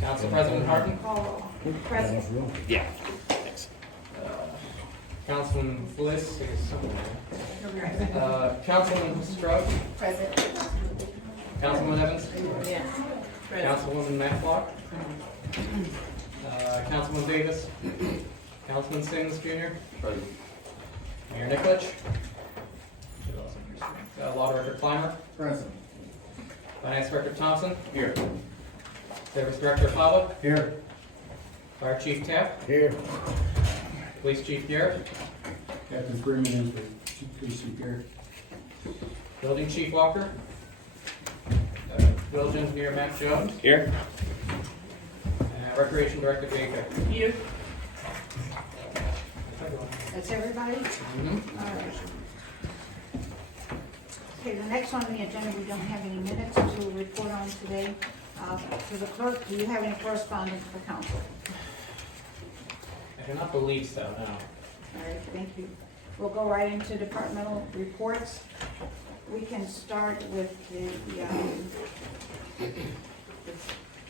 Council President Harden. Present. Yeah. Thanks. Councilman Bliss is somewhere. Councilman Strug. Present. Councilman Evans. Yes. Councilwoman Matlock. Councilman Davis. Councilman Sims Jr. Present. Mayor Nikolic. Law Director Clymer. Present. Finance Director Thompson. Here. Service Director Fava. Here. Fire Chief Taft. Here. Police Chief Garrett. Captain Freeman is the Police Chief here. Building Chief Walker. Village Engineer Matt Jones. Here. Recreation Director Baker. Here. That's everybody? All right. Okay, the next on the agenda, we don't have any minutes to report on today. To the clerk, do you have any correspondence for council? I do not believe so, no. All right, thank you. We'll go right into departmental reports. We can start with the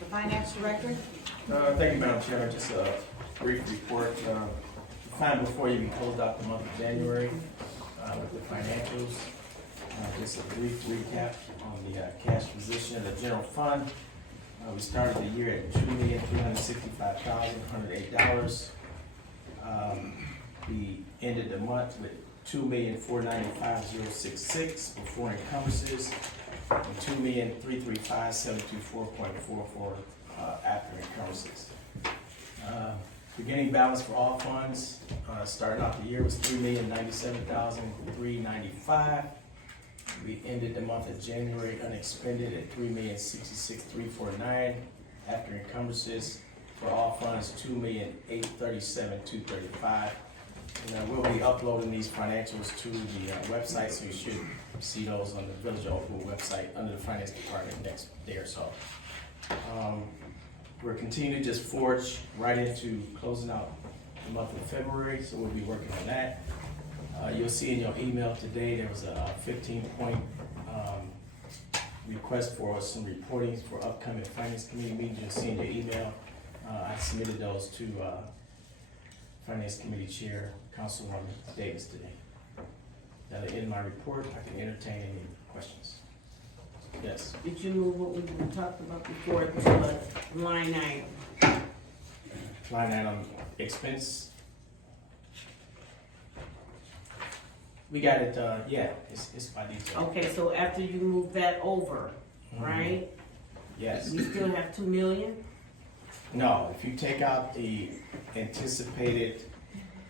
finance director. Thank you, Madam Chair. Just a brief report. The time before you, we closed out the month of January with the financials. Just a brief recap on the cash position of the general fund. We started the year at $2,365,108. We ended the month with $2,495,066 before encumbrances and $2,335,724.44 after encumbrances. Beginning balance for all funds starting off the year was $3,097,395. We ended the month of January unexpended at $3,066,349 after encumbrances for all funds $2,837,235. And we'll be uploading these financials to the website, so you should see those on the Village of Oakwood website under the Finance Department next day or so. We're continuing to just forge right into closing out the month of February, so we'll be working on that. You'll see in your email today there was a 15-point request for some reportings for upcoming Finance Committee meetings. You'll see in your email. I submitted those to Finance Committee Chair, Councilwoman Davis today. That'll end my report. I can entertain any questions. Yes. Did you move what we talked about before to a line item? Line item expense. We got it, yeah, it's by detail. Okay, so after you move that over, right? Yes. We still have 2 million? No, if you take out the anticipated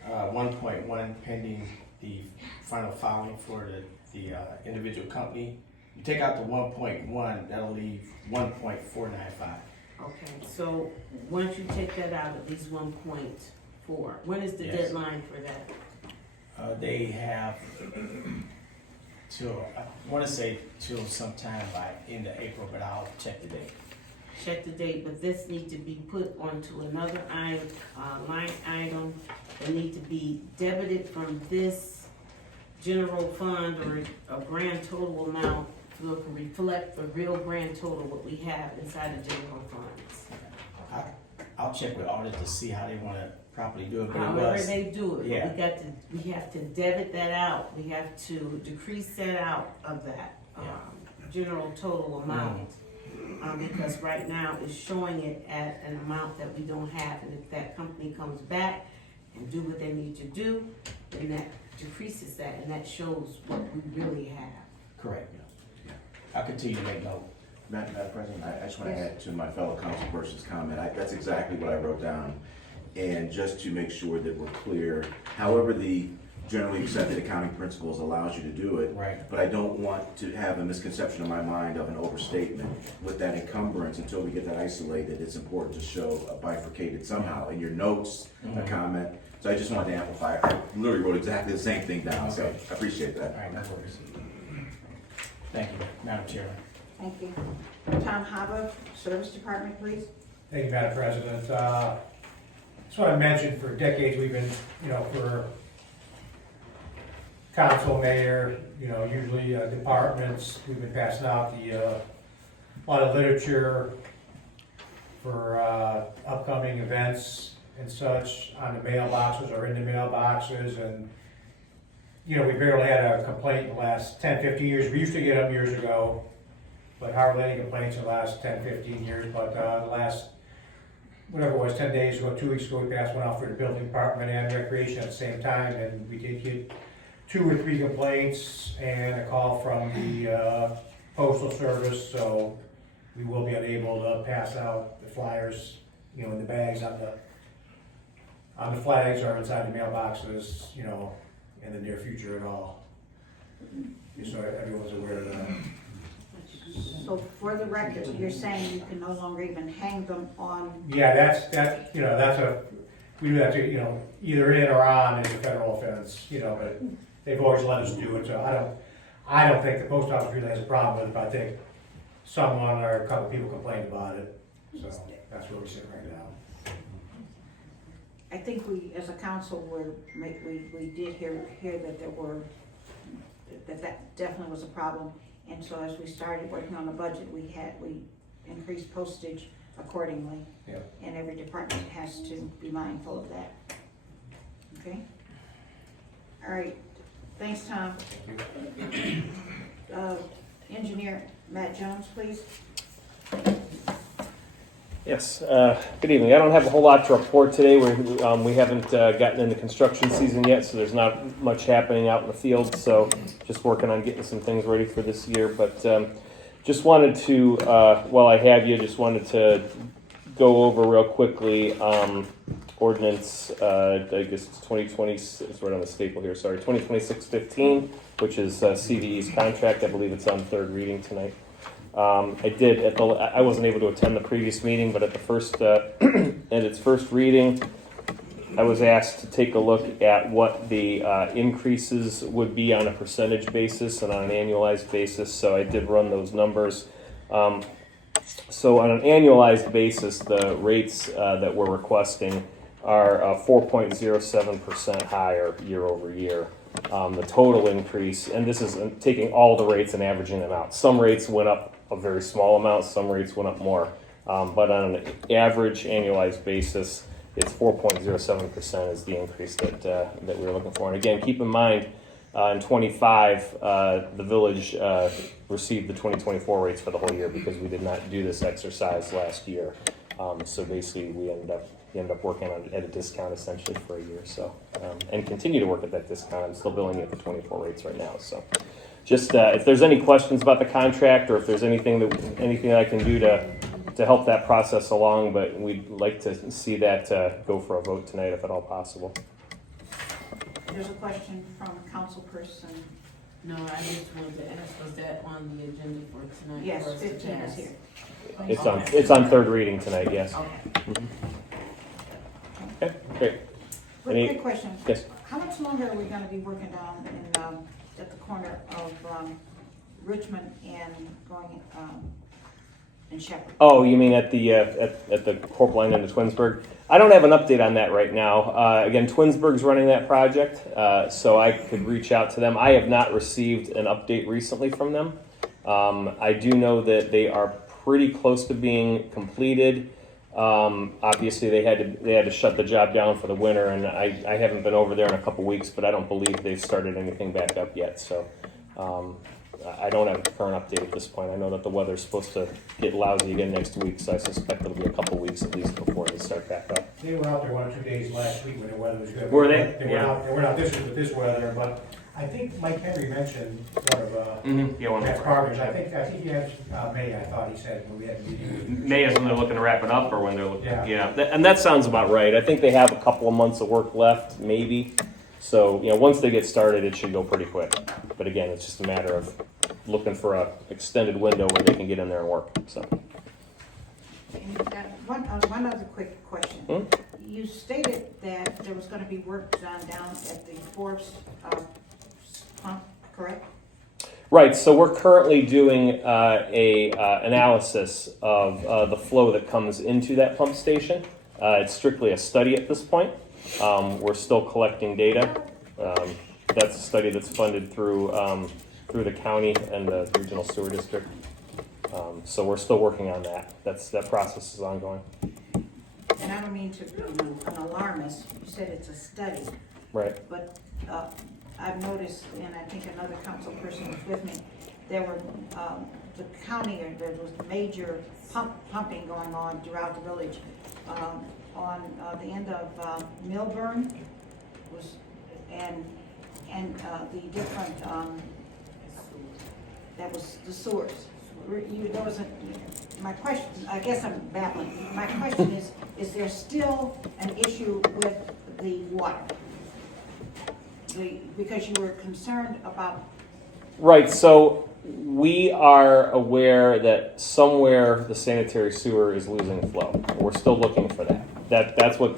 1.1 pending the final filing for the individual company, you take out the 1.1, that'll leave 1.495. Okay, so once you take that out, at least 1.4, when is the Yes. deadline for that? They have till, I want to say till sometime by end of April, but I'll check the date. Check the date, but this needs to be put onto another line item that need to be debited from this general fund or a grand total amount so it can reflect the real grand total what we have inside the general funds. I'll check with audit to see how they want to properly do it, but it However was. they do it, Yeah. but we have to debit that out, we have to decrease that out of that, general total amount. Because right now it's showing it at an amount that we don't have, and if that company comes back and do what they need to do, then that decreases that, and that shows what we really have. Correct, yeah. I'll continue to make note. Madam President, I just want to add to my fellow councilperson's comment. That's exactly what I wrote down. And just to make sure that we're clear, however the generally accepted accounting principles allows you to do it. Right. But I don't want to have a misconception in my mind of an overstatement with that encumbrance until we get that isolated. It's important to show a bifurcated somehow in your notes, a comment. So I just wanted to amplify. I literally wrote exactly the same thing down, so I appreciate that. All right, no worries. Thank you, Madam Chairman. Thank you. Tom Hava, Service Department, please. Thank you, Madam President. Just want to mention for decades we've been, for council, mayor, usually departments, we've been passing out a lot of literature for upcoming events and such on the mailboxes or in the mailboxes, and you know, we barely had a complaint in the last 10, 15 years. We used to get them years ago, but hardly any complaints in the last 10, 15 years. But the last, whatever it was, 10 days ago, 2 weeks ago, we passed one out for the building department and recreation at the same time, and we did get 2 or 3 complaints and a call from the postal service, so we will be unable to pass out the flyers, you know, in the bags on the flags or inside the mailboxes, you know, in the near future at all. Just so everyone's aware of that. So for the record, you're saying you can no longer even hang them on, Yeah, we do that to, you know, either in or on is a federal offense, you know, but they've always let us do it, so I don't think the post office really has a problem with it, but I think someone or a couple people complained about it, so that's where we sit right now. I think we, as a council, we did hear that there were, that definitely was a problem. And so as we started working on the budget, we increased postage accordingly. Yeah. And every department has to be mindful of that. Okay? All right, thanks, Tom. Thank you. Engineer Matt Jones, please. Yes, good evening. I don't have a whole lot to report today. We haven't gotten into construction season yet, so there's not much happening out in the field. So just working on getting some things ready for this year. But just wanted to, while I have you, just wanted to go over real quickly ordinance, I guess it's 2020, it's right on the staple here, sorry, 2026-15, which is CVE's contract. I believe it's on third reading tonight. I wasn't able to attend the previous meeting, but at the first, at its first reading, I was asked to take a look at what the increases would be on a percentage basis and on an annualized basis. So I did run those numbers. So on an annualized basis, the rates that we're requesting are 4.07% higher year over year. The total increase, and this is taking all the rates and averaging them out. Some rates went up a very small amount, some rates went up more. But on an average annualized basis, it's 4.07% is the increase that we were looking for. And again, keep in mind, in 25, the village received the 2024 rates for the whole year because we did not do this exercise last year. So basically, we ended up working at a discount essentially for a year. So and continue to work at that discount. I'm still billing you at the 24 rates right now. So just if there's any questions about the contract or if there's anything that I can do to help that process along, but we'd like to see that go for a vote tonight if at all possible. There's a question from a council person. No, I just wanted to ask, was that on the agenda for tonight? Yes, for us to 15 is pass? here. It's on third reading tonight. Yes. Okay. Okay. Great. Any- Quick question. Yes. How much longer are we gonna be working down at the corner of Richmond and going in Shepherd? Oh, you mean at the corp line into Twinsburg? I don't have an update on that right now. Again, Twinsburg's running that project, so I could reach out to them. I have not received an update recently from them. I do know that they are pretty close to being completed. Obviously, they had to shut the job down for the winter, and I haven't been over there in a couple weeks, but I don't believe they've started anything back up yet. So I don't have a current update at this point. I know that the weather's supposed to get lousy again next week, so I suspect it'll be a couple weeks at least before they start back up. They were out there 1 or 2 days last week when the weather was good. Were they? They were out this week with this weather, but I think Mike Henry mentioned one of Yeah, one Matt's partners. I think he had May. I thought he said when we had the meeting. May is when they're looking to wrap it up, or when they're looking. Yeah. And that sounds about right. I think they have a couple of months of work left, maybe. So once they get started, it should go pretty quick. But again, it's just a matter of looking for a extended window where they can get in there and work. So. And one other quick question. You stated that there was gonna be work done down at the Forbes pump, correct? Right, so we're currently doing a analysis of the flow that comes into that pump station. It's strictly a study at this point. We're still collecting data. That's a study that's funded through the county and the regional sewer district. So we're still working on that. That process is ongoing. And I don't mean to be an alarmist, you said it's a study, Right. but, I've noticed, and I think another council person was with me, there were, the county, there was major pumping going on throughout the village. On the end of Milburn was, and the different, that was the sewers. There was my question, I guess I'm babbling. My question is there still an issue with the water? Because you were concerned about. Right, so we are aware that somewhere the sanitary sewer is losing flow. We're still looking for that. That's one of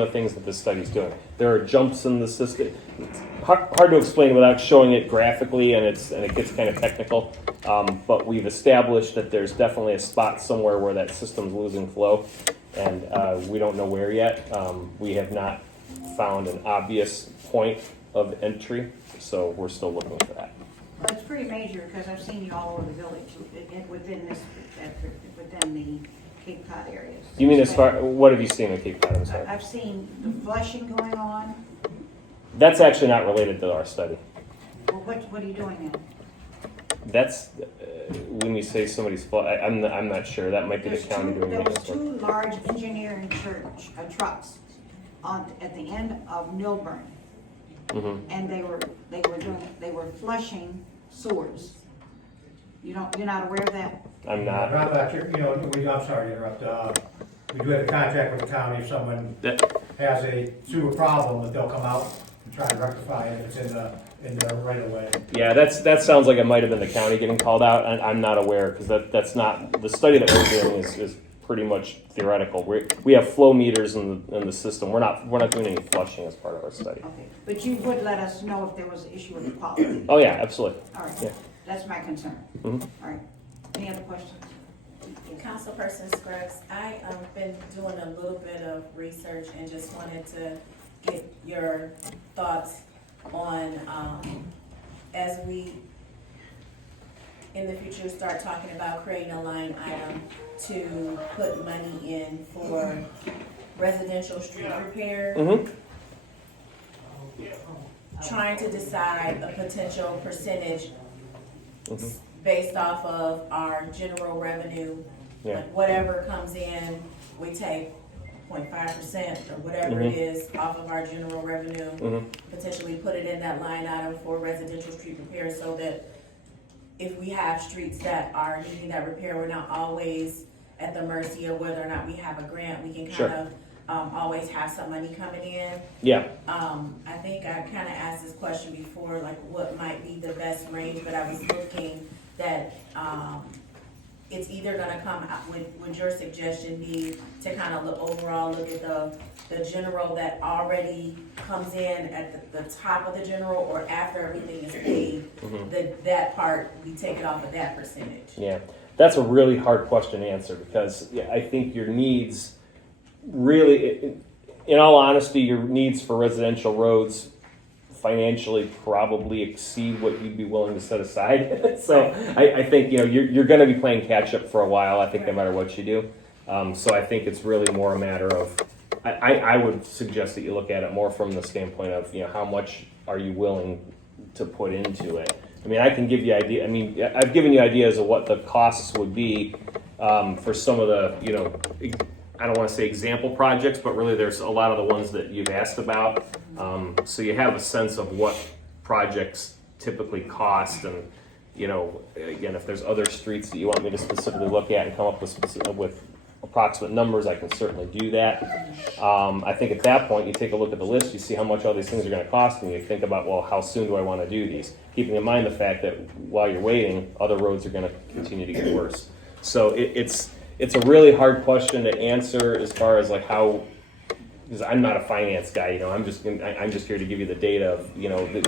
the things that this study's doing. There are jumps in the system. It's hard to explain without showing it graphically, and it gets kind of technical. But we've established that there's definitely a spot somewhere where that system's losing flow, and we don't know where yet. We have not found an obvious point of entry, so we're still looking for that. Well, it's pretty major, because I've seen you all over the village, within the Cape Cod areas. You mean as far, what have you seen in Cape Cod? I'm sorry. I've seen the flushing going on. That's actually not related to our study. Well, what are you doing then? That's, when you say somebody's fault, I'm not sure. That might be the county doing There was maintenance work. two large engineering trucks at the end of Milburn, Mhm. and they were flushing sewers. You're not aware of that? I'm not. Not that you're, I'm sorry to interrupt, we do have a contract with the county, if someone That- has a sewer problem, that they'll come out and try to rectify it, if it's in the right of way. Yeah, that sounds like it might have been the county getting called out, and I'm not aware, because that's not, the study that we're doing is pretty much theoretical. We have flow meters in the system. We're not doing any flushing as part of our study. Okay, but you would let us know if there was an issue with the quality. Oh yeah, absolutely. All right, Yeah. that's my concern. Mhm. All right, any other questions? Councilperson Scruggs, I been doing a little bit of research and just wanted to get your thoughts on, as we in the future start talking about creating a line item to put money in for residential street repair, Mm-hmm. trying to decide a potential percentage Mm-hmm. based off of our general revenue. Yeah. Like whatever comes in, we take 0.5% or whatever it is off of our general revenue, Mm-hmm. potentially put it in that line item for residential street repair, so that if we have streets that are needing that repair, we're not always at the mercy of whether or not we have a grant. We can Sure. kind of always have some money coming in. Yeah. I think I kind of asked this question before, like what might be the best range, but I was looking that it's either gonna come out, would your suggestion be to kind of look at the general that already comes in at the top of the general, or after everything is paid, that part, we take it off of that percentage? Yeah, that's a really hard question to answer, because I think your needs really, in all honesty, your needs for residential roads financially probably exceed what you'd be willing to set aside. So I think you're going to be playing catch up for a while. I think no matter what you do. So I think it's really more a matter of I would suggest that you look at it more from the standpoint of how much are you willing to put into it. I mean, I can give you idea. I mean, I've given you ideas of what the costs would be for some of the I don't want to say example projects, but really there's a lot of the ones that you've asked about. So you have a sense of what projects typically cost, and again, if there's other streets that you want me to specifically look at and come up with approximate numbers, I can certainly do that. I think at that point, you take a look at the list, you see how much all these things are going to cost, and you think about, well, how soon do I want to do these? Keeping in mind the fact that while you're waiting, other roads are going to continue to get worse. So it's a really hard question to answer as far as like how, because I'm not a finance guy, I'm just here to give you the data of,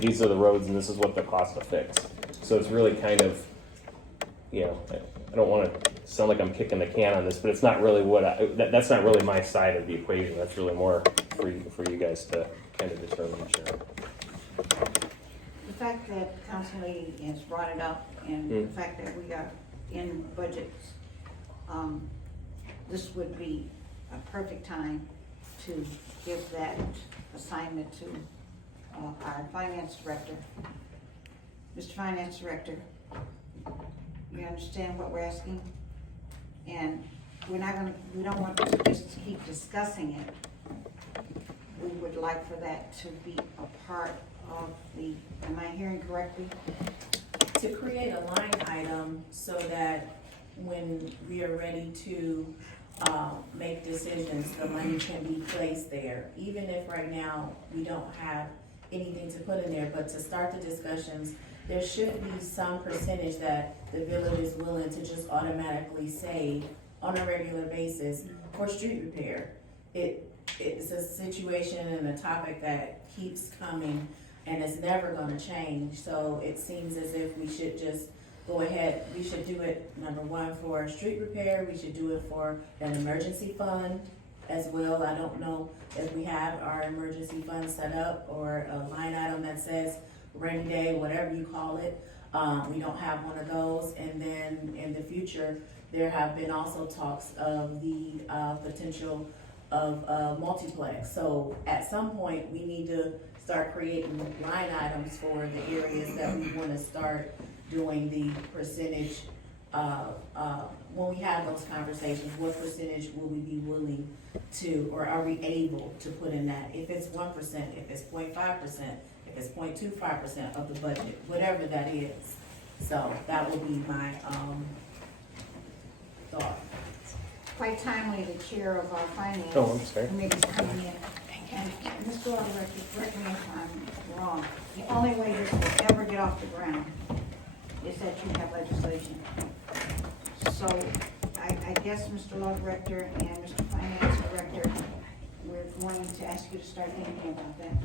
these are the roads and this is what the cost to fix. So it's really kind of, I don't want to sound like I'm kicking the can on this, but it's not really that's not really my side of the equation. That's really more for you guys to kind of determine. Sure. The fact that Council Lee has brought it up, and the fact that we are in budgets, this would be a perfect time to give that assignment to our finance director. Mr. Finance Director, you understand what we're asking? And we don't want to just keep discussing it. We would like for that to be a part of the, am I hearing correctly? To create a line item so that when we are ready to make decisions, the money can be placed there. Even if right now we don't have anything to put in there, but to start the discussions, there should be some percentage that the village is willing to just automatically save on a regular basis for street repair. It's a situation and a topic that keeps coming and it's never gonna change. So it seems as if we should just go ahead, we should do it, number one, for street repair, we should do it for an emergency fund as well. I don't know if we have our emergency fund set up or a line item that says rainy day, whatever you call it. We don't have one of those. And then in the future, there have been also talks of the potential of multiplex. So at some point, we need to start creating line items for the areas that we wanna start doing the percentage, when we have those conversations, what percentage will we be willing to, or are we able to put in that? If it's 1%, if it's 0.5%, if it's 0.25% of the budget, whatever that is. So that would be my, thought. Quite timely, the chair of our finance Oh, I'm sorry. committee is coming in. And Mr. Law Director, correct me if I'm wrong, the only way this will ever get off the ground is that you have legislation. So I guess, Mr. Law Director and Mr. Finance Director, we're going to ask you to start thinking about that.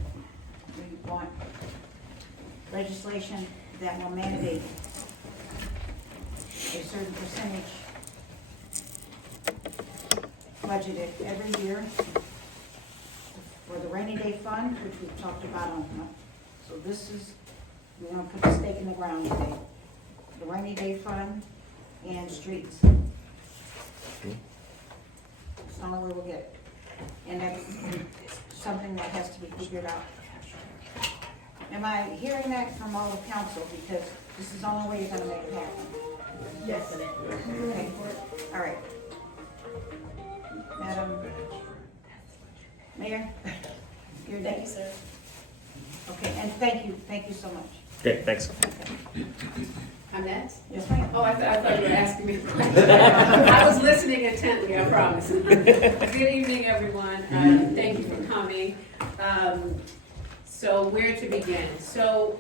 We want legislation that will mandate a certain percentage budgeted every year for the rainy day fund, which we've talked about on, so this is, we're gonna put the stake in the ground today. The rainy day fund and streets. It's the only way we'll get it. And that's something that has to be figured out. Am I hearing that from all of council? Because this is the only way you're gonna make it happen. Yes, it is. Okay, all right. Madam Mayor? You're Thank you, next. sir. Okay, and thank you so much. Okay, thanks. I'm next? Yes, ma'am. Oh, I thought you were asking me a question. I was listening intently, I promise. Good evening, everyone. Thank you for coming. So where to begin? So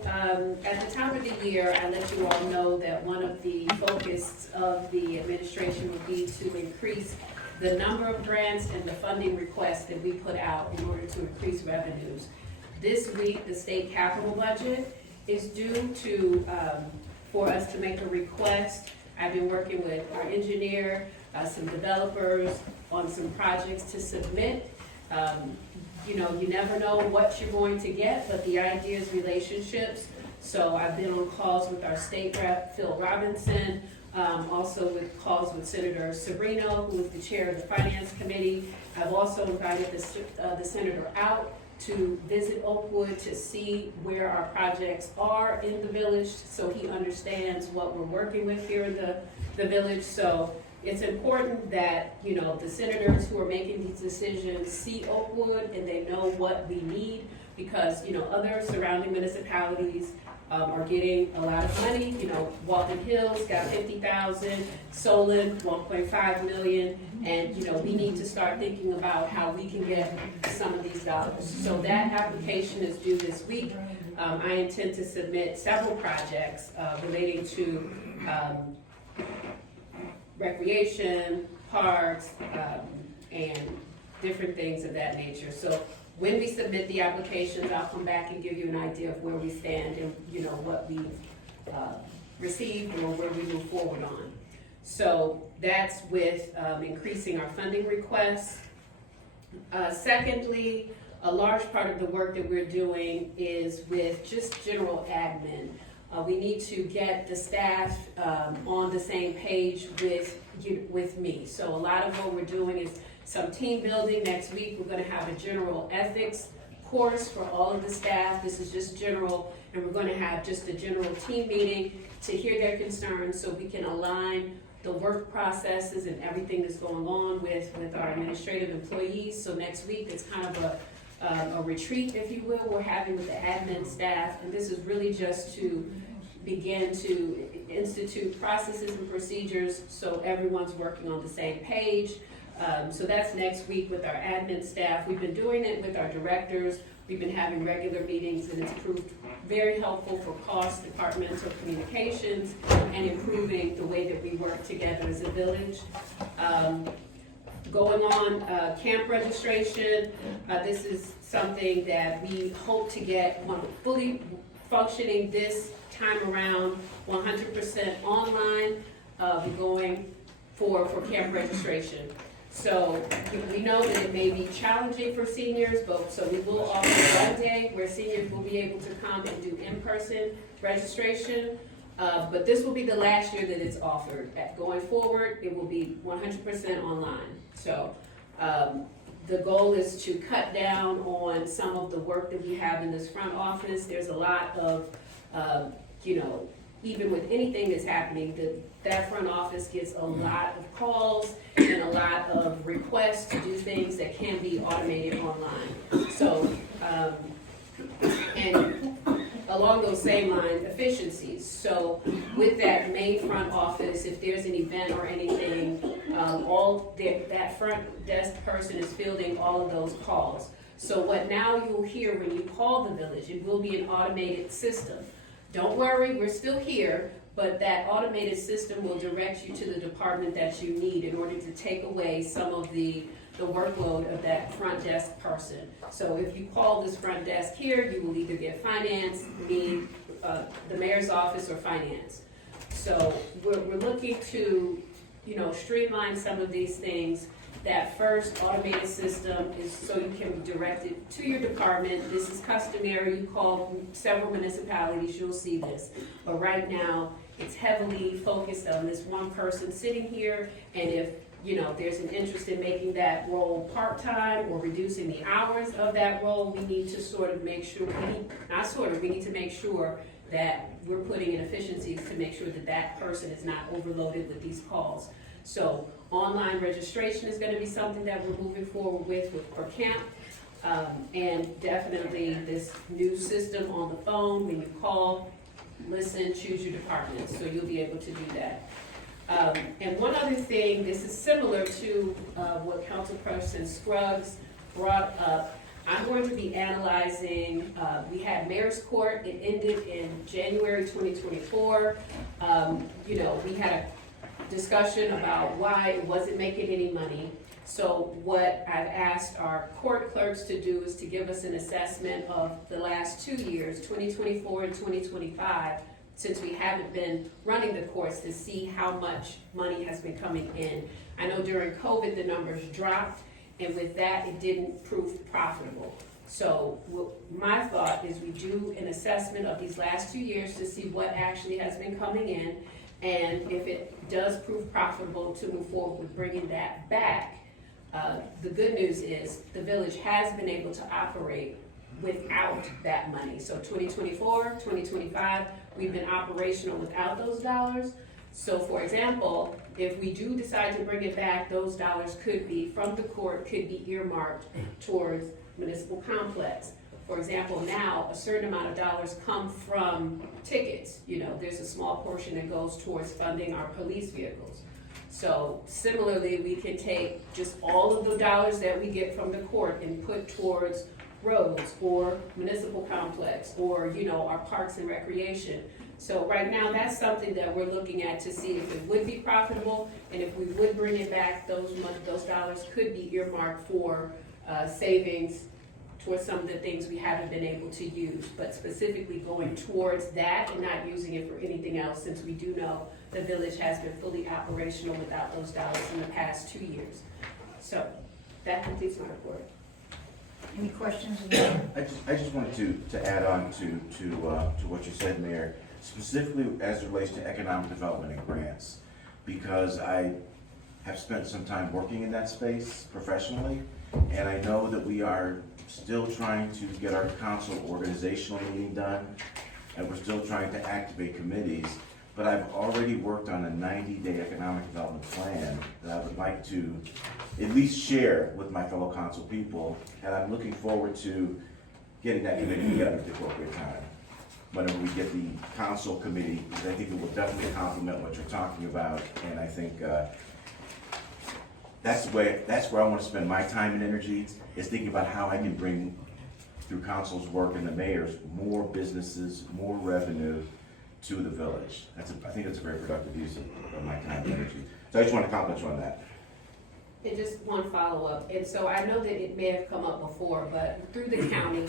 at the time of the year, I let you all know that one of the focus of the administration would be to increase the number of grants and the funding requests that we put out in order to increase revenues. This week, the state capital budget is due to, for us to make a request. I've been working with our engineer, some developers on some projects to submit. You know, you never know what you're going to get, but the idea is relationships. So I've been on calls with our state rep, Phil Robinson, also with calls with Senator Sabrino, who is the chair of the Finance Committee. I've also invited the senator out to visit Oakwood to see where our projects are in the village, so he understands what we're working with here in the village. So it's important that, you know, the senators who are making these decisions see Oakwood and they know what we need, because, you know, other surrounding municipalities are getting a lot of money. You know, Walton Hills got 50,000, Solon 1.5 million, and you know, we need to start thinking about how we can get some of these dollars. So that application is due this week. I intend to submit several projects relating to recreation, parks, and different things of that nature. So when we submit the applications, I'll come back and give you an idea of where we stand and, you know, what we've received or where we move forward on. So that's with increasing our funding requests. Secondly, a large part of the work that we're doing is with just general admin. We need to get the staff on the same page with me. So a lot of what we're doing is some team building. Next week, we're gonna have a general ethics course for all of the staff. This is just general, and we're gonna have just a general team meeting to hear their concerns so we can align the work processes and everything that's going on with our administrative employees. So next week, it's kind of a retreat, if you will, we're having with the admin staff, and this is really just to begin to institute processes and procedures so everyone's working on the same page. So that's next week with our admin staff. We've been doing it with our directors. We've been having regular meetings, and it's proved very helpful for cross-departmental communications and improving the way that we work together as a village. Going on camp registration, this is something that we hope to get fully functioning this time around, 100% online. We're going for camp registration. So we know that it may be challenging for seniors, but so we will offer one day where seniors will be able to come and do in-person registration. But this will be the last year that it's offered. Going forward, it will be 100% online. So the goal is to cut down on some of the work that we have in this front office. There's a lot of, even with anything that's happening, that front office gets a lot of calls and a lot of requests to do things that can be automated online. So, and along those same lines, efficiencies. So with that main front office, if there's an event or anything, that front desk person is fielding all of those calls. So what now you'll hear when you call the village, it will be an automated system. Don't worry, we're still here, but that automated system will direct you to the department that you need in order to take away some of the workload of that front desk person. So if you call this front desk here, you will either get finance, the mayor's office, or finance. So we're looking to, streamline some of these things. That first automated system is so you can be directed to your department. This is customary. You call several municipalities, you'll see this. But right now, it's heavily focused on this one person sitting here, and if there's an interest in making that role part-time or reducing the hours of that role, we need to sort of make sure, we need to make sure that we're putting in efficiencies to make sure that that person is not overloaded with these calls. So online registration is gonna be something that we're moving forward with for camp. And definitely this new system on the phone, when you call, listen, choose your department, so you'll be able to do that. And one other thing, this is similar to what Councilperson Scruggs brought up. I'm going to be analyzing, we had Mayor's Court, it ended in January 2024. We had a discussion about why it wasn't making any money. So what I've asked our court clerks to do is to give us an assessment of the last 2 years, 2024 and 2025, since we haven't been running the courts, to see how much money has been coming in. I know during COVID, the numbers dropped, and with that, it didn't prove profitable. So my thought is we do an assessment of these last 2 years to see what actually has been coming in, and if it does prove profitable, to move forward with bringing that back. The good news is the village has been able to operate without that money. So 2024, 2025, we've been operational without those dollars. So for example, if we do decide to bring it back, those dollars could be from the court, could be earmarked towards municipal complex. For example, now a certain amount of dollars come from tickets. There's a small portion that goes towards funding our police vehicles. So similarly, we can take just all of the dollars that we get from the court and put towards roads or municipal complex or, our parks and recreation. So right now, that's something that we're looking at to see if it would be profitable, and if we would bring it back, those dollars could be earmarked for savings towards some of the things we haven't been able to use, but specifically going towards that and not using it for anything else, since we do know the village has been fully operational without those dollars in the past 2 years. So that completes my report. Any questions? I just wanted to add on to what you said, Mayor. specifically as it relates to economic development and grants, because I have spent some time working in that space professionally, and I know that we are still trying to get our council organizational meeting done, and we're still trying to activate committees, but I've already worked on a 90-day economic development plan that I would like to at least share with my fellow council people, and I'm looking forward to getting that committee together at the appropriate time. Whenever we get the council committee, because I think it will definitely complement what you're talking about, and I think that's where I want to spend my time and energy, is thinking about how I can bring, through council's work and the mayor's, more businesses, more revenue to the village. I think that's a very productive use of my time and energy. So I just want to compliment you on that. And just one follow-up, and so I know that it may have come up before, but through the county,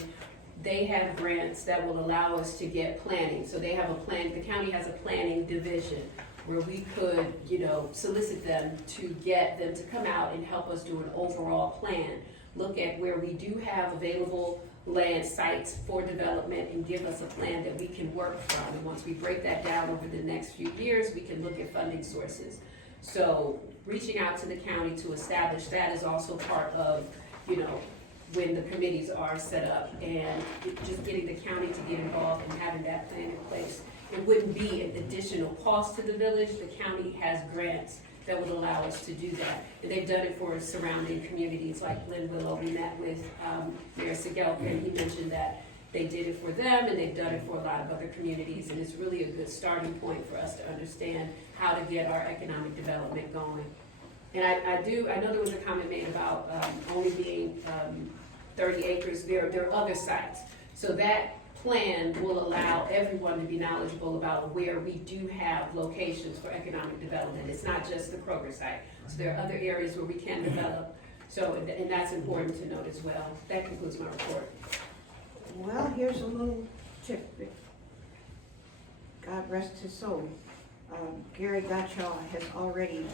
they have grants that will allow us to get planning. So they have a plan, the county has a planning division where we could, solicit them to get them to come out and help us do an overall plan. Look at where we do have available land sites for development and give us a plan that we can work from. And once we break that down over the next few years, we can look at funding sources. So reaching out to the county to establish that is also part of, when the committees are set up, and just getting the county to get involved and having that plan in place. It wouldn't be an additional cost to the village. The county has grants that would allow us to do that. And they've done it for surrounding communities like Glen Willow. We met with Mayor Segelka, and he mentioned that they did it for them, and they've done it for a lot of other communities. And it's really a good starting point for us to understand how to get our economic development going. And I know there was a comment made about only being 30 acres. There are other sites. So that plan will allow everyone to be knowledgeable about where we do have locations for economic development. It's not just the Kroger site. So there are other areas where we can develop. So, and that's important to note as well. That concludes my report. Well, here's a little tip. God rest his soul. Gary Gottschall has already,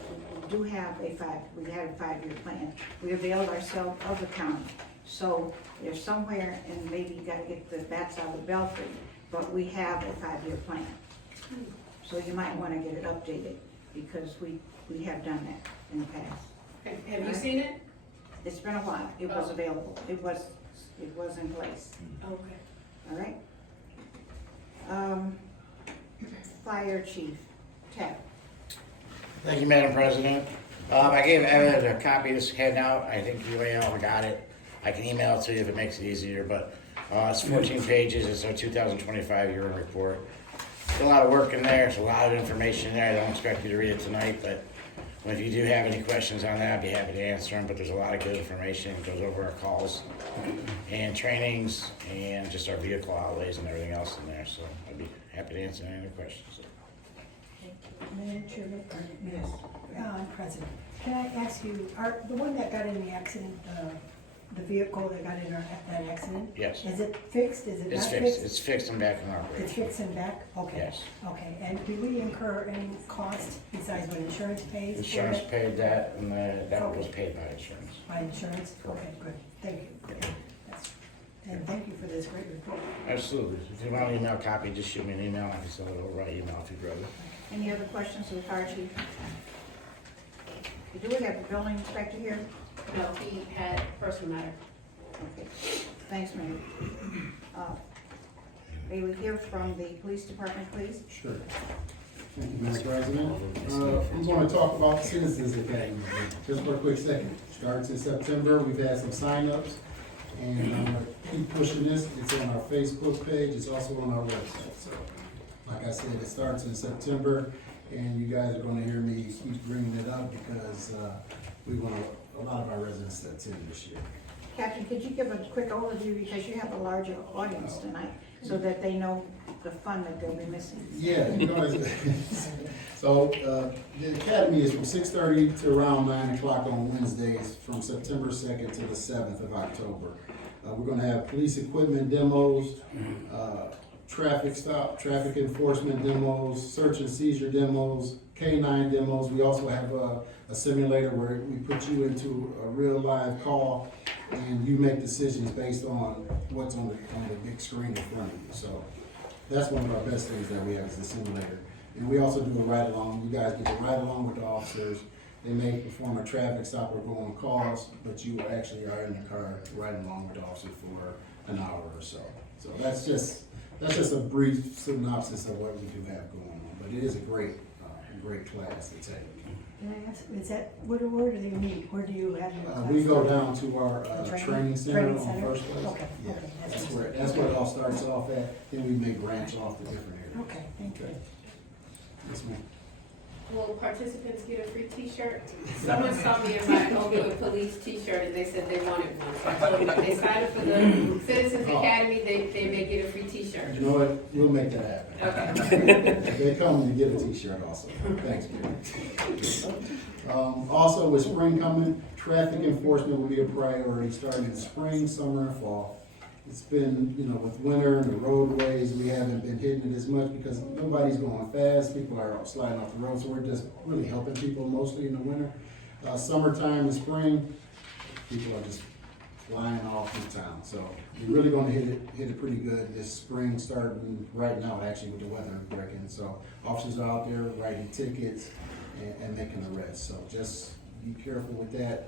we had a 5-year plan. We availed ourselves of the county. So there's somewhere, and maybe you gotta get the bats out of the belfry, but we have a 5-year plan. So you might wanna get it updated, because we have done that in the past. Have you seen it? It's been a while. It was available. It was in place. Okay. All right. Fire chief, Ted. Thank you, Madam President. I gave Evan a copy of this handout. I think you all got it. I can email it to you if it makes it easier, but it's 14 pages. It's our 2025 year-end report. There's a lot of work in there. There's a lot of information in there. I don't expect you to read it tonight, but if you do have any questions on that, I'd be happy to answer them. But there's a lot of good information. It goes over our calls and trainings and just our vehicle outlays and everything else in there. So I'd be happy to answer any other questions. Madam Chairman, yes, President, can I ask you, the one that got in the accident, the vehicle that got in that accident? Yes. Is it fixed, is it It's not fixed. fixed? It's fixed and back in operation. It's fixed and back? Okay. Yes. Okay, and do we incur any cost besides what insurance pays? for Insurance it? paid that, and that was paid by insurance. By insurance? Okay, good, thank you. And thank you for this great report. Absolutely. If you want an email copy, just shoot me an email. I can send it over by email if you'd rather. Any other questions of the fire chief? Do we have the building inspector here? No, he had personal matter. Okay, thanks, Mayor. May we hear from the police department, please? Sure. Thank you, Mr. President. I'm going to talk about Citizens Academy just for a quick second. Starts in September. We've had some signups, and I'm going to keep pushing this. It's on our Facebook page. It's also on our website. So, like I said, it starts in September, and you guys are going to hear me keep bringing it up because we want a lot of our residents to attend this year. Captain, could you give a quick overview, because you have a larger audience tonight, so that they know the fun that they'll be missing? Yeah, so the academy is from 6:30 to around 9 o'clock on Wednesdays from September 2nd to the 7th of October. We're gonna have police equipment demos, traffic enforcement demos, search and seizure demos, K9 demos. We also have a simulator where we put you into a real live call and you make decisions based on what's on the big screen in front of you. So that's one of our best things that we have is the simulator. And we also do a ride-along. You guys get to ride along with the officers. They may perform a traffic stop or go on calls, but you actually are in the car riding along with the officer for an hour or so. So that's just a brief synopsis of what we do have going on. But it is a great class to take. Can I ask, is that, where do they meet? Where do you have your class? We go down to our The training center Training on center? First Place. Okay, Yeah, okay, that's where it all starts off at. Then we may branch off to different areas. Okay, thank you. Yes, ma'am. Will participants get a free t-shirt? Someone saw me in my Oakwood Police t-shirt and they said they wanted one. So I told them if they sign up for the Citizens Academy, they may get a free t-shirt. You know what? We'll make that happen. Okay. If they come, you get a t-shirt also. Thanks, Gary. Also, with spring coming, traffic enforcement will be a priority starting in spring, summer, and fall. It's been, with winter and the roadways, we haven't been hitting it as much because nobody's going fast. People are sliding off the road, so we're just really helping people mostly in the winter. Summertime and spring, people are just flying all through town. So we're really gonna hit it pretty good this spring, starting right now, actually, with the weather breaking. So officers are out there writing tickets and making arrests. So just be careful with that.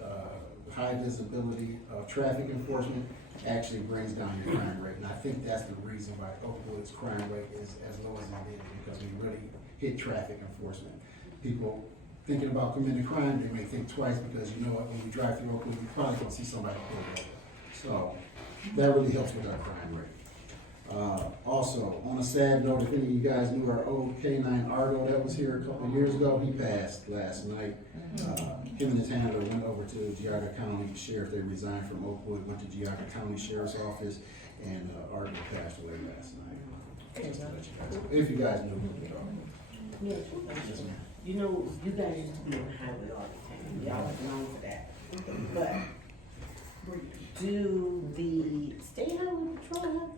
High visibility, traffic enforcement actually brings down your crime rate. And I think that's the reason why Oakwood's crime rate is as low as it is, because we really hit traffic enforcement. People thinking about committing a crime, they may think twice because you know what, when you drive through Oakwood, you probably gonna see somebody pulled over. So that really helps with our crime rate. Also, on a sad note, if any of you guys knew our old K9 Argo that was here a couple of years ago, he passed last night. Him and his handler went over to Geauga County Sheriff. They resigned from Oakwood, went to Geauga County Sheriff's Office, and Argo passed away last night. Just to let you guys know. If you guys knew who we are. Yes, ma'am. You know, you guys used to be on the highway all the time, y'all are known for that. But do the state highway patrol have?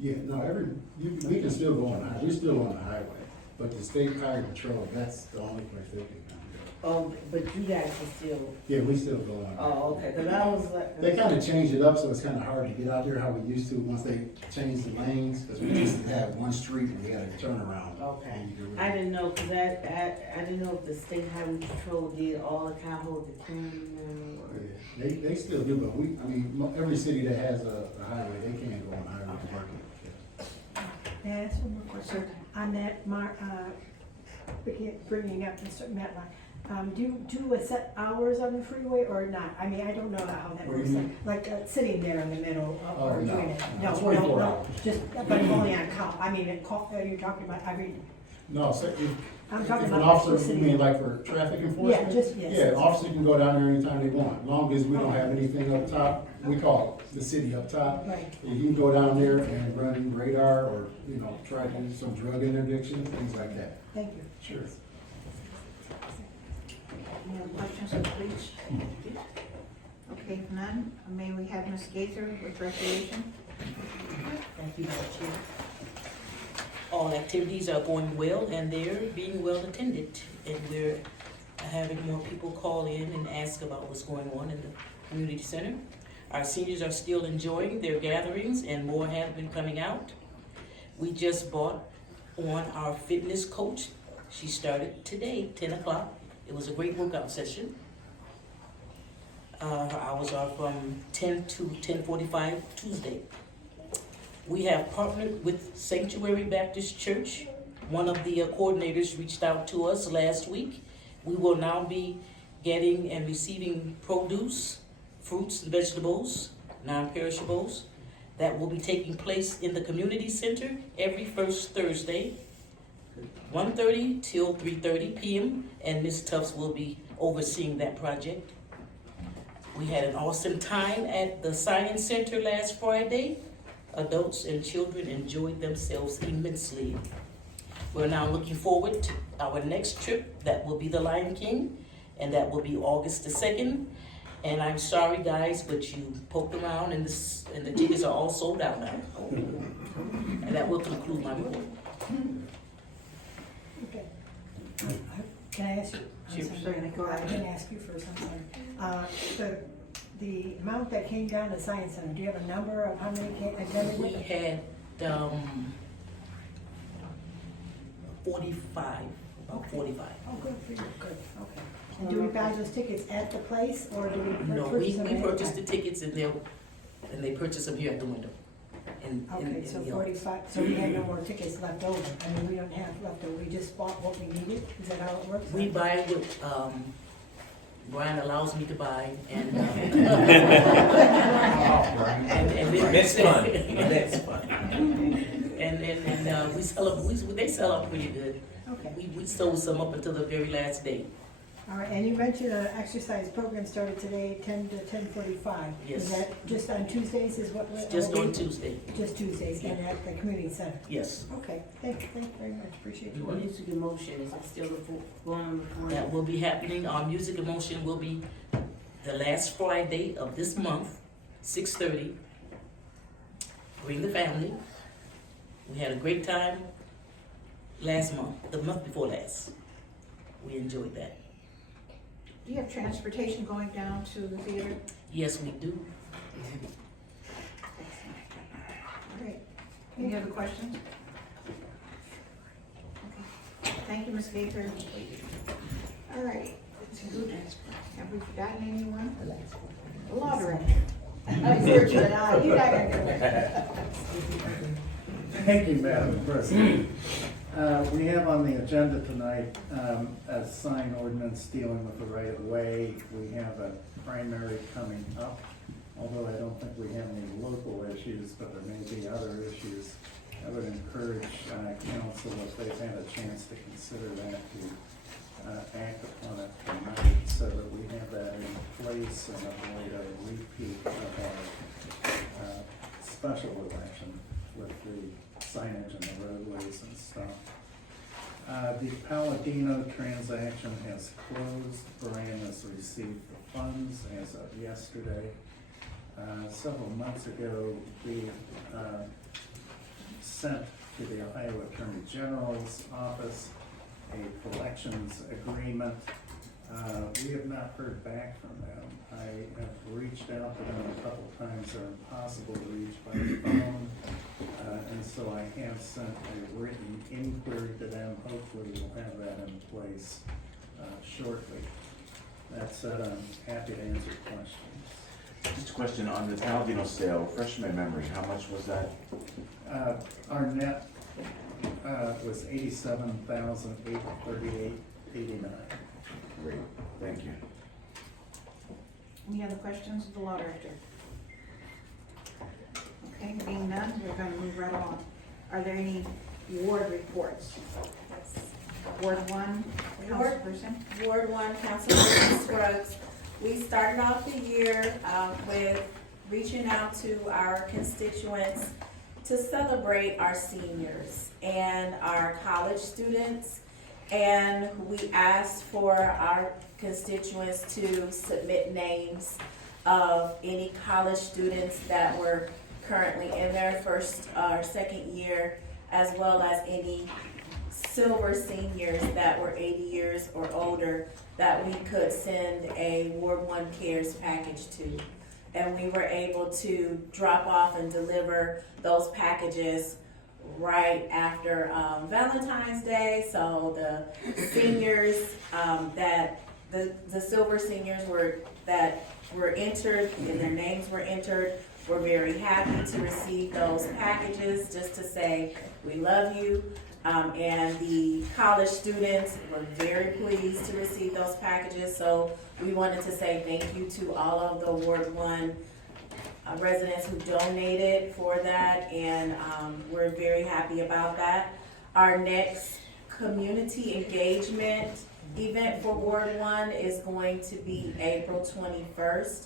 Yeah, no, we can still go on the highway. We're still on the highway, but the state highway patrol, that's the only place they can come. Oh, but you guys are still, Yeah, we still go on. oh, okay, cause I was like. They kind of changed it up, so it's kind of hard to get out there how we used to once they changed the lanes, because we used to have one street and we had a turnaround. Okay, And you could really- I didn't know, cause I didn't know if the state highway patrol did all the Cowhoe, the Coon, or. Yeah, they still do, but every city that has a highway, they can't go on the highway to work it. May I ask one more question? On that, bringing up Mr. Metline, do you do a set hours on the freeway or not? I mean, I don't know how that What do works, you mean? like sitting there in the middle Oh, or no. doing it. No, 24 hours. Just, but only on call, I mean, you're talking about, No, so I'm if talking an about. officer, you sitting mean there. like for traffic enforcement? Yeah, just, yes. Yeah, an officer can go down there anytime they want, as long as we don't have anything up top. We call it the city up top. Right. And you can go down there and run radar or, try to do some drug interdiction, things like that. Thank you. Sure. Any other questions, please? Okay, if none, may we have Ms. Gaither with recreation? Thank you, Madam Chair. All activities are going well and they're being well attended. And we're having more people call in and ask about what's going on in the community center. Our seniors are still enjoying their gatherings and more have been coming out. We just bought on our fitness coach. She started today, 10 o'clock. It was a great workout session. Her hours are from 10 to 10:45 Tuesday. We have partnered with Sanctuary Baptist Church. One of the coordinators reached out to us last week. We will now be getting and receiving produce, fruits and vegetables, non-perishables, that will be taking place in the community center every first Thursday, 1:30 till 3:30 p.m., and Ms. Tufts will be overseeing that project. We had an awesome time at the Science Center last Friday. Adults and children enjoyed themselves immensely. We're now looking forward to our next trip. That will be the Lion King, and that will be August the 2nd. And I'm sorry, guys, but you poked around and the tickets are all sold out now. And that will conclude my report. Okay. Can I ask you? I'm Sure, sorry, certainly, go I ahead. can ask you first, I'm sorry. The amount that came down to Science Center, do you have a number of how many came? We had about 45. Oh, good for you, good, okay. And do we buy those tickets at the place, or do we No, purchase them? we ahead of purchase the time? tickets and they purchase them here at the window. Okay, so the 45, so we have no more tickets left over. I mean, we don't have left over, we just bought what we needed? Is that how it works? We buy what Brian allows me to buy, and and then It's fun, it's fun. and we sell them. They sell out pretty good. Okay, We sold some up until the very last day. all right, and you mentioned an exercise program started today, 10 to 10:45. Yes. Is that just on Tuesdays is what? Just on Tuesday. Just Tuesdays, and at the community center? Yes. Okay, thank you very much, appreciate The you. music emotion, is it still going on before? That will be happening. Our music emotion will be the last Friday of this month, 6:30. Bring the family. We had a great time last month, the month before last. We enjoyed that. Do you have transportation going down to the theater? Yes, we do. All right. Any other questions? Okay. Thank you, Ms. Gaither. All right. Have we forgotten anyone? The law director. Unfortunately, you're not gonna do it. Thank you, Madam President. We have on the agenda tonight a sign ordinance dealing with the right of way. We have a primary coming up, although I don't think we have any local issues, but there may be other issues. I would encourage council, if they've had a chance to consider that, to act upon it tonight so that we have that in place and avoid a repeat of our special election with the signage and the roadways and stuff. The Palladino transaction has closed. Brian has received the funds as of yesterday. Several months ago, we sent to the Ohio Attorney General's office a collections agreement. We have not heard back from them. I have reached out to them a couple times. They're impossible to reach by phone. And so I have sent a written inquiry to them. Hopefully we'll have that in place shortly. That said, I'm happy to answer questions. Just a question on the Palladino sale, refresh my memory, how much was that? Our net was $87,838.89. Great, thank you. Any other questions of the law director? Okay, being none, we're gonna move right along. Are there any ward reports? Ward one, councilperson? Ward 1, Councilwoman Scruggs. We started off the year with reaching out to our constituents to celebrate our seniors and our college students. And we asked for our constituents to submit names of any college students that were currently in their first or second year, as well as any silver seniors that were 80 years or older that we could send a Ward 1 Cares package to. And we were able to drop off and deliver those packages right after Valentine's Day. So the seniors that the silver seniors that were entered and their names were entered were very happy to receive those packages, just to say we love you. And the college students were very pleased to receive those packages. So we wanted to say thank you to all of the Ward 1 residents who donated for that, and we're very happy about that. Our next community engagement event for Ward 1 is going to be April 21st,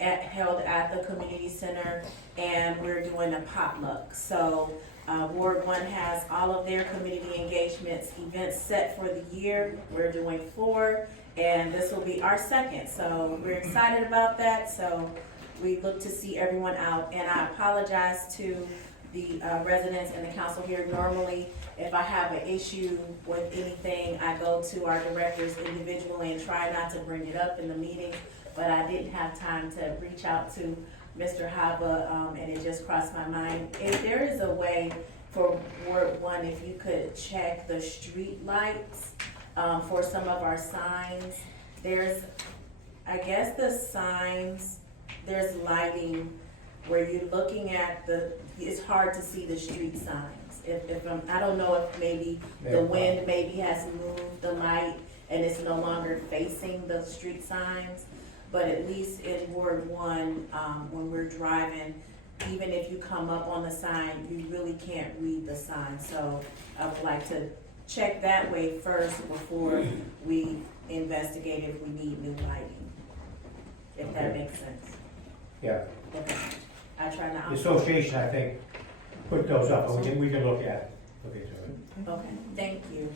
held at the community center, and we're doing a potluck. So Ward 1 has all of their community engagements events set for the year. We're doing 4, and this will be our second. So we're excited about that. So we look to see everyone out, and I apologize to the residents and the council here. Normally, if I have an issue with anything, I go to our directors individually and try not to bring it up in the meeting, but I didn't have time to reach out to Mr. Haba, and it just crossed my mind. If there is a way for Ward 1, if you could check the street lights, for some of our signs. There's, I guess the signs, there's lighting where you're looking at it's hard to see the street signs. I don't know if maybe the wind maybe has moved the light and it's no longer facing the street signs. But at least in Ward 1, when we're driving, even if you come up on the sign, you really can't read the sign. So I would like to check that way first before we investigate if we need new lighting, if that Okay. makes sense. Yeah, Okay. I try not. the association, I think, put those up, and we can look at it, look into it. Okay, thank you.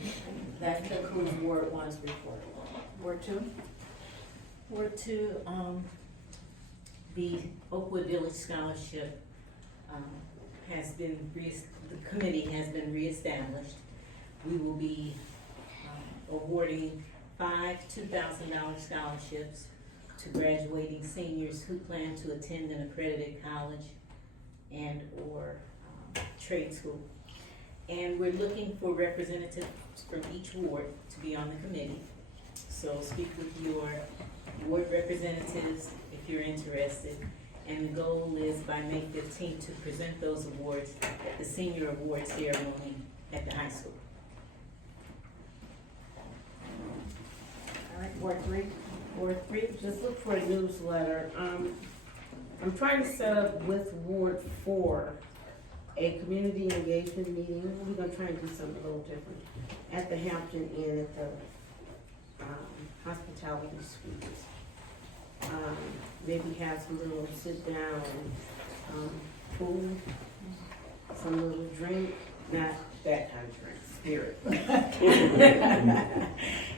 That concludes Ward 1's report. Ward 2? Ward 2, the Oakwood Village Scholarship has been, the committee has been reestablished. We will be awarding 5 $2,000 scholarships to graduating seniors who plan to attend an accredited college and or trade school. And we're looking for representatives from each ward to be on the committee. So speak with your ward representatives if you're interested. And the goal is by May 15th to present those awards at the senior awards ceremony at the high school. All right, Ward 3? Ward 3, just look for a newsletter. I'm trying to set up with Ward 4 a community engagement meeting. We're gonna try and do something a little different at the Hampton Inn at the hospitality suites. Maybe have some little sit down, food, some little drink, not that kind of drink, spirit.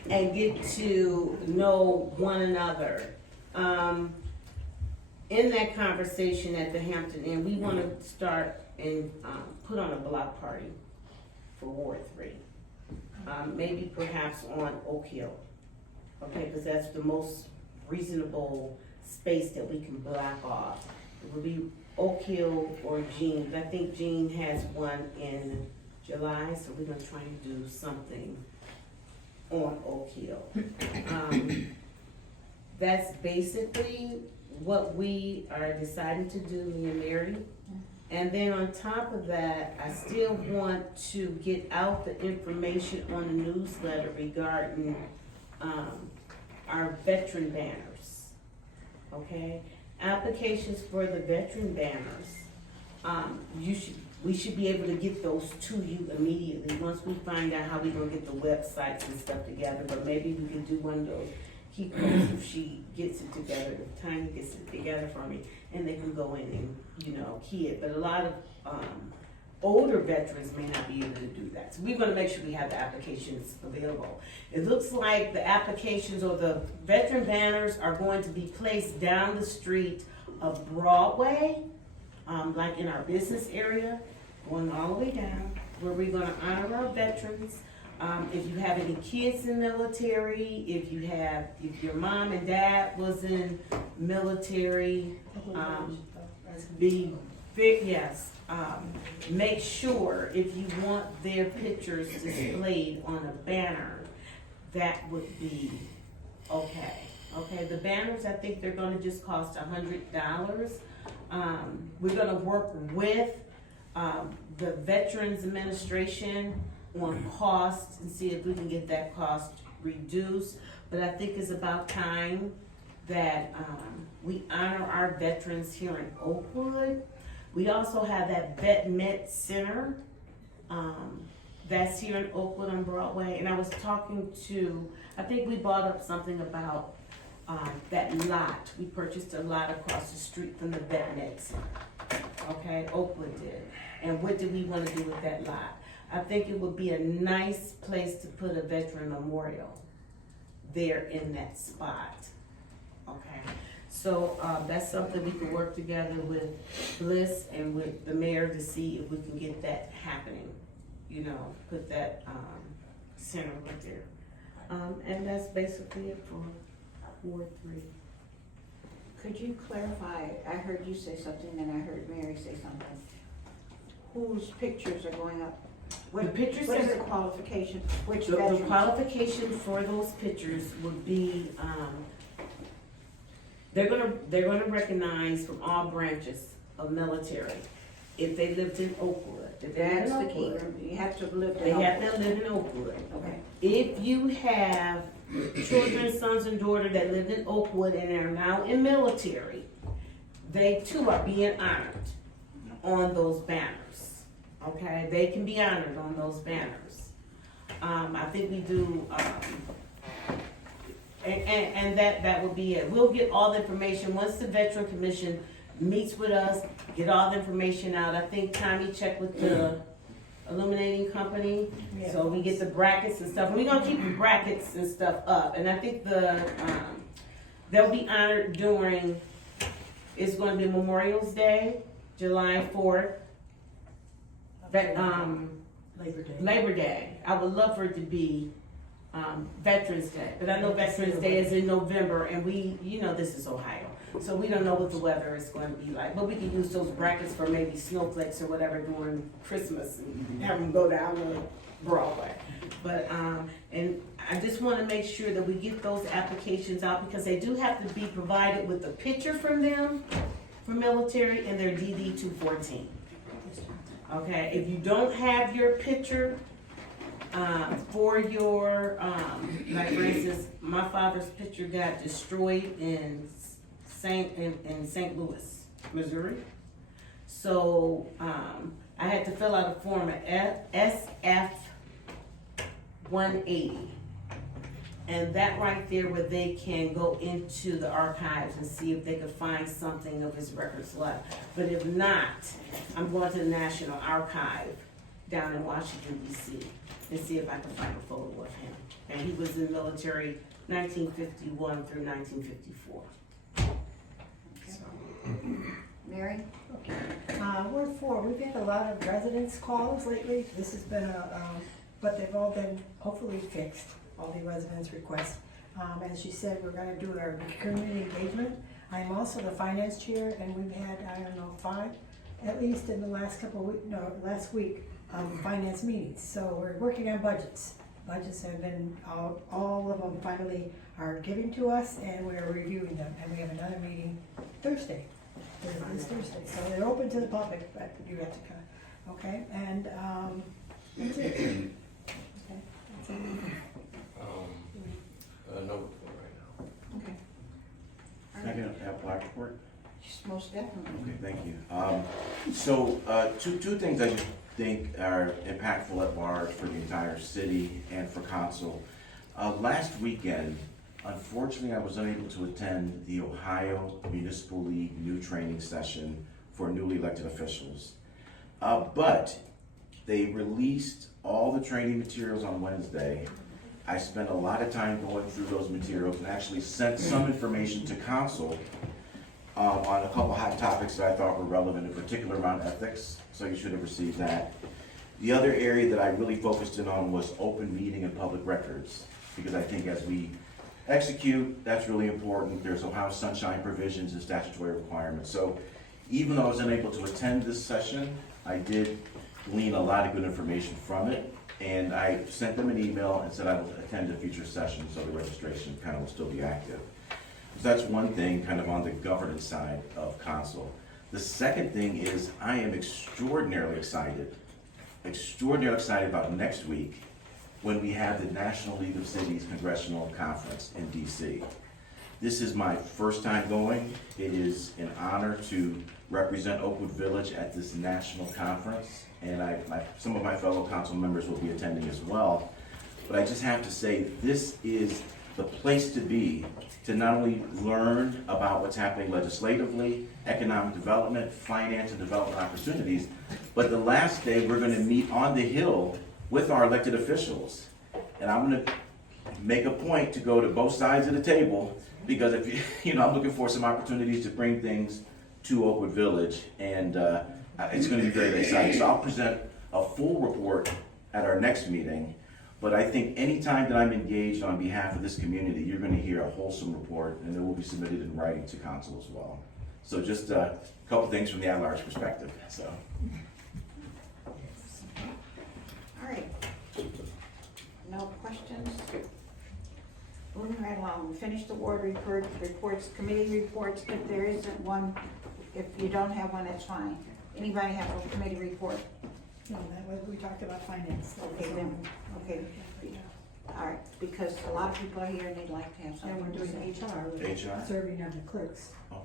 And get to know one another. In that conversation at the Hampton Inn, we want to start and put on a block party for Ward 3. Maybe perhaps on Oak Hill, okay, because that's the most reasonable space that we can block off. It would be Oak Hill or Jean. I think Jean has one in July, so we're gonna try and do something on Oak Hill. That's basically what we are deciding to do, me and Mary. And then on top of that, I still want to get out the information on the newsletter regarding our veteran banners, okay? Applications for the veteran banners, we should be able to get those to you immediately, once we find out how we're gonna get the websites and stuff together, but maybe we can do one of those key posts if she gets it together, if Tanya gets it together for me, and they can go in and, key it, but a lot of, older veterans may not be able to do that. So we're gonna make sure we have the applications available. It looks like the applications or the veteran banners are going to be placed down the street of Broadway, like in our business area, going all the way down, where we're gonna honor our veterans. If you have any kids in military, if your mom and dad was in military, be big, yes. Make sure if you want their pictures displayed on a banner, that would be okay. Okay, the banners, I think they're gonna just cost $100. We're gonna work with, the Veterans Administration on cost and see if we can get that cost reduced. But I think it's about time that, we honor our veterans here in Oakwood. We also have that Vet Med Center, that's here in Oakwood on Broadway. And I was talking to, I think we brought up something about, that lot. We purchased a lot across the street from the Vet Med Center. Okay, Oakwood did. And what do we wanna do with that lot? I think it would be a nice place to put a veteran memorial there in that spot. Okay, so that's something we can work together with Bliss and with the mayor to see if we can get that happening. Put that center right there. And that's basically it for Ward 3. Could you clarify, I heard you say something and I heard Mary say something. whose pictures are going up? What, The pictures what is that- the qualification? Which The veterans? qualification for those pictures would be, they're gonna recognize from all branches of military. If they lived in Oakwood, if they lived That's in the key. Oakwood, You have to live they there. have to live in Oakwood. Okay. If you have children, sons and daughters that lived in Oakwood and are now in military, they too are being honored on those banners. Okay, they can be honored on those banners. I think we do, and that would be it. We'll get all the information, once the Veteran Commission meets with us, get all the information out. I think Tommy checked with the illuminating company, so we get the brackets and stuff. And we're gonna keep the brackets and stuff up, and I think they'll be honored during, it's gonna be Memorial's Day, July 4th. Labor Day. I would love for it to be Veterans Day, but I know Veterans Day is in November, and this is Ohio, so we don't know what the weather is going to be like. But we can use those brackets for maybe snowflakes or whatever during Christmas and have them go down the Broadway. But and I just want to make sure that we get those applications out, because they do have to be provided with a picture from them for military and their DD 214. Okay, if you don't have your picture, for your, like for instance, my father's picture got destroyed in St. Louis, Missouri. So, I had to fill out a form at SF 180. And that right there, where they can go into the archives and see if they could find something of his records left. But if not, I'm going to the National Archive down in Washington DC and see if I can find a photo of him. And he was in the military 1951 through 1954. Mary? Ward 4, we've had a lot of residents calls lately. This has been but they've all been hopefully fixed, all the residents' requests. As she said, we're gonna do our community engagement. I'm also the finance chair, and we've had, 5, at least in the last last week, finance meetings. So we're working on budgets. Budgets have been, all of them finally are given to us, and we're reviewing them. And we have another meeting Thursday. This Thursday. So they're open to the public, but you have to come, okay? And, that's it. Okay, that's it. No report right now. Okay. Can I get a black report? Most definitely. Okay, thank you. So, two things I just think are impactful at large for the entire city and for council. Last weekend, unfortunately, I was unable to attend the Ohio Municipal League new training session for newly elected officials. But they released all the training materials on Wednesday. I spent a lot of time going through those materials and actually sent some information to council on a couple hot topics that I thought were relevant, in particular around ethics, so you should have received that. The other area that I really focused in on was open meeting and public records, because I think as we execute, that's really important. There's Ohio sunshine provisions and statutory requirements. So even though I was unable to attend this session, I did glean a lot of good information from it. And I sent them an email and said I will attend a future session, so the registration kind of will still be active. So that's one thing kind of on the governance side of council. The second thing is I am extraordinarily excited about next week when we have the National League of Cities Congressional Conference in DC. This is my first time going. It is an honor to represent Oakwood Village at this national conference, and some of my fellow council members will be attending as well. But I just have to say, this is the place to be to not only learn about what's happening legislatively, economic development, finance and development opportunities, but the last day we're going to meet on the Hill with our elected officials. And I'm going to make a point to go to both sides of the table, because if I'm looking for some opportunities to bring things to Oakwood Village, and it's going to be very, very exciting. So I'll present a full report at our next meeting, but I think anytime that I'm engaged on behalf of this community, you're going to hear a wholesome report, and it will be submitted in writing to council as well. So just a couple things from the at-large perspective. So. questions? Moving right along, we finished the ward reports, committee reports. If there isn't one, if you don't have one, that's fine. Anybody have a committee report? No, that was, we talked about finance. That was Okay, then, one. okay. All right, because a lot of people are here and they'd like to have And we're something to say. doing HR, HR? serving on the clerks. Oh,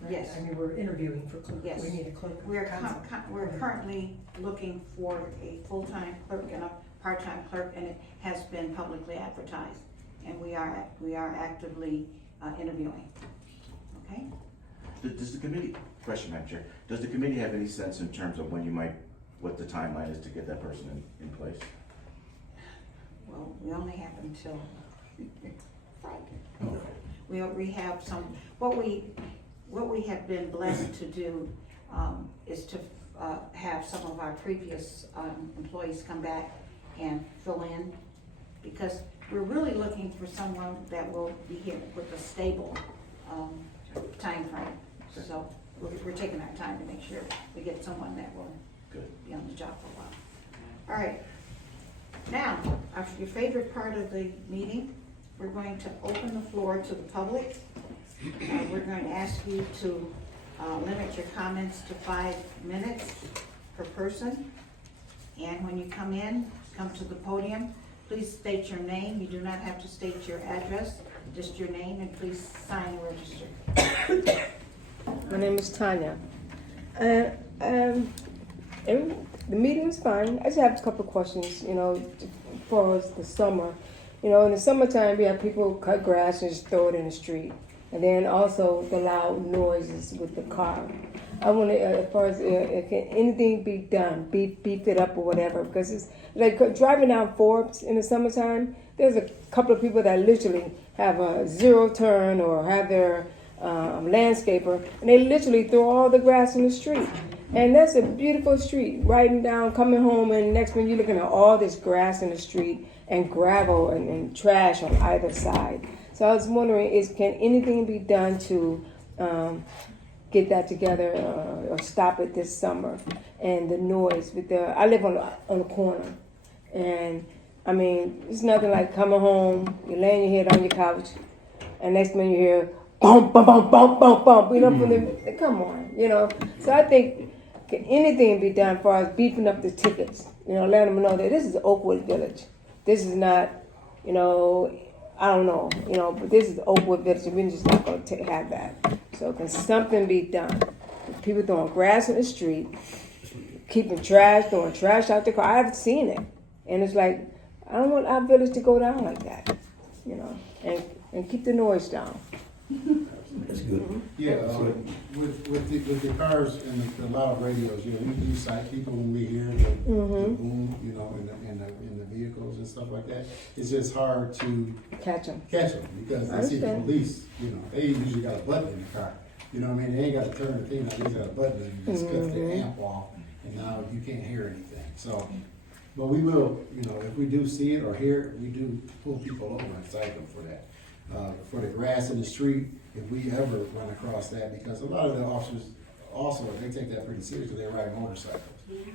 right? Yes. I mean, we're interviewing for clerks. Yes. We need a clerk. We're council. we're currently looking for a full-time clerk and a part-time clerk, and it has been publicly advertised. And we are actively interviewing. Okay? Does the committee, question, Madam Chair, does the committee have any sense in terms of when you might, what the timeline is to get that person in place? Well, we only have until Friday. Okay. We have some, what we have been blessed to do is to have some of our previous employees come back and fill in, because we're really looking for someone that will be here with a stable time frame. So we're taking our time to make sure we get someone that will be on the job for a while. All right. Now, after your favorite part of the meeting, we're going to open the floor to the public. We're going to ask you to limit your comments to 5 minutes per person. And when you come to the podium, please state your name. You do not have to state your address, just your name, and please sign and register. My name is Tanya. The meeting's fine. I just have a couple of questions, as far as the summer. In the summertime, we have people cut grass and just throw it in the street. And then also the loud noises with the car. I want to, as far as, can anything be done, beef it up or whatever? Because it's like driving down Forbes in the summertime, there's a couple of people that literally have a zero turn or have their landscaper, and they literally throw all the grass in the street. And that's a beautiful street, riding down, coming home, and next minute you're looking at all this grass in the street and gravel and trash on either side. So I was wondering, can anything be done to get that together or stop it this summer? And the noise I live on a corner, and I mean, it's nothing like coming home, you're laying your head on your couch, and next minute you hear bump, bump, bump, bump, bump, bump, come on, So I think, can anything be done as far as beefing up the tickets? Letting them know that this is Oakwood Village. This is not, I don't know, but this is Oakwood Village, and we're just not going to have that. So can something be done? People throwing grass in the street, keeping trash, throwing trash out the car. I've seen it. And it's like, I don't want our village to go down like that, and keep the noise down. That's good. Yeah, with the cars and the loud radios, we do sight people when we hear the boom, in the vehicles and stuff like that. It's just hard to catch them because they see the police. They usually got a button in the car. They ain't got to turn the thing on. They just got a button and you just cut the amp off, and now you can't hear anything. So, but we will, if we do see it or hear it, we do pull people over and cite them for that. For the grass in the street, if we ever run across that, because a lot of the officers also, they take that pretty seriously, they ride motorcycles.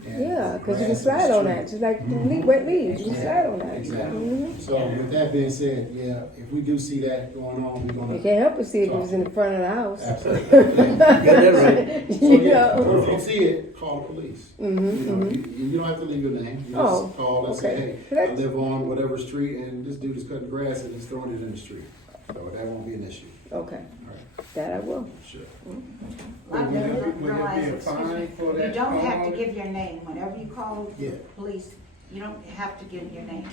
Yeah, because you can slide on that, just like wet leaves, you can slide on that. Exactly. So with that being said, if we do see that going on, we're gonna. You can't help but see it if it's in the front of the house. Absolutely. You got that right. So if you see it, call the police. You don't have to leave your name. You just call and say, hey, I live on whatever street, and this dude is cutting grass and he's throwing it in the street. So that won't be an issue. Okay. All right. That I will. Sure. A lot of people don't realize, you don't have to give your name. Whenever you call the police, you don't have to give your name.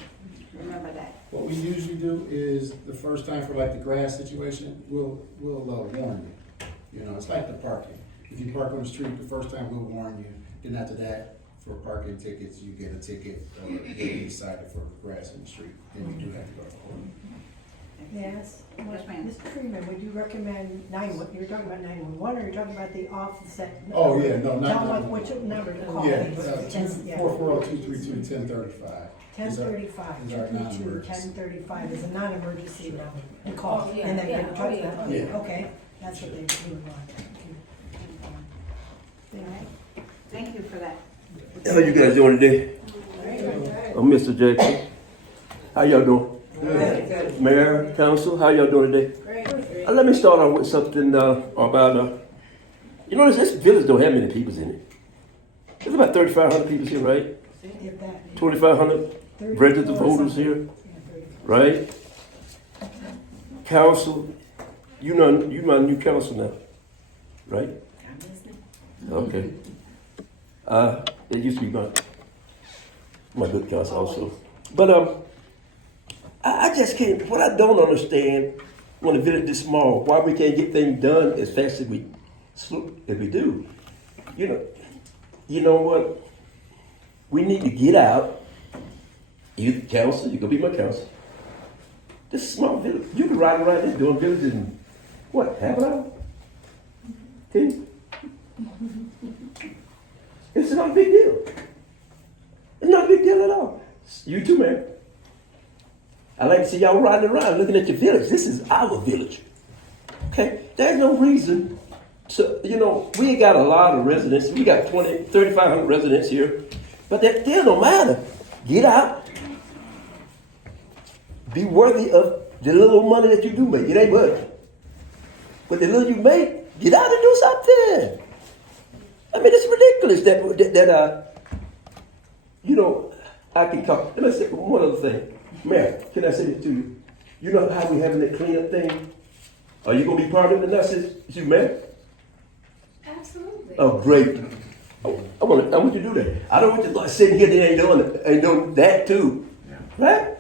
Remember that. What we usually do is the first time for like the grass situation, we'll warn you. It's like the parking. If you park on the street, the first time we'll warn you. Then after that, for parking tickets, you get a ticket or you get decided for grass in the street. Then you do have to go to court. Yes. Yes, ma'am. Mr. Freeman, would you recommend you were talking about 911, or you're talking about the offset? Oh, yeah, no, Tell 911. them which number to call. Yeah, 440-232-1035. 1035. 1035 is a non-emergency number to call. And then you can talk about it. Okay, that's what they would want. Thank you for that. How you guys doing today? I'm Mr. Jackson. How y'all doing? Mayor, council, how y'all doing today? Let me start off with something about, you know, this village don't have many people in it. There's about 3,500 people here, right? 2,500 registered voters here, right? Council, you my new council now, right? Okay. It used to be my good council also. But I just can't, what I don't understand when a village is small, why we can't get things done as fast as we do. You know what? We need to get out. You council, you can be my council. This is a small village. You can ride around there doing villages in what, half an hour? 10? It's not a big deal. It's not a big deal at all. You too, man. I like to see y'all riding around looking at your village. This is our village. Okay? There's no reason to, we got a lot of residents. We got 3,500 residents here. But that still don't matter. Get out. Be worthy of the little money that you do make. It ain't much. But the little you make, get out and do something. I mean, it's ridiculous that I can come. Let me say one other thing. Mayor, can I say this to you? You know how we having that cleanup thing? Are you going to be part of it? And I said, you, Mayor? Absolutely. Oh, great. I want you to do that. I don't want you to sitting here that ain't doing that too. Right?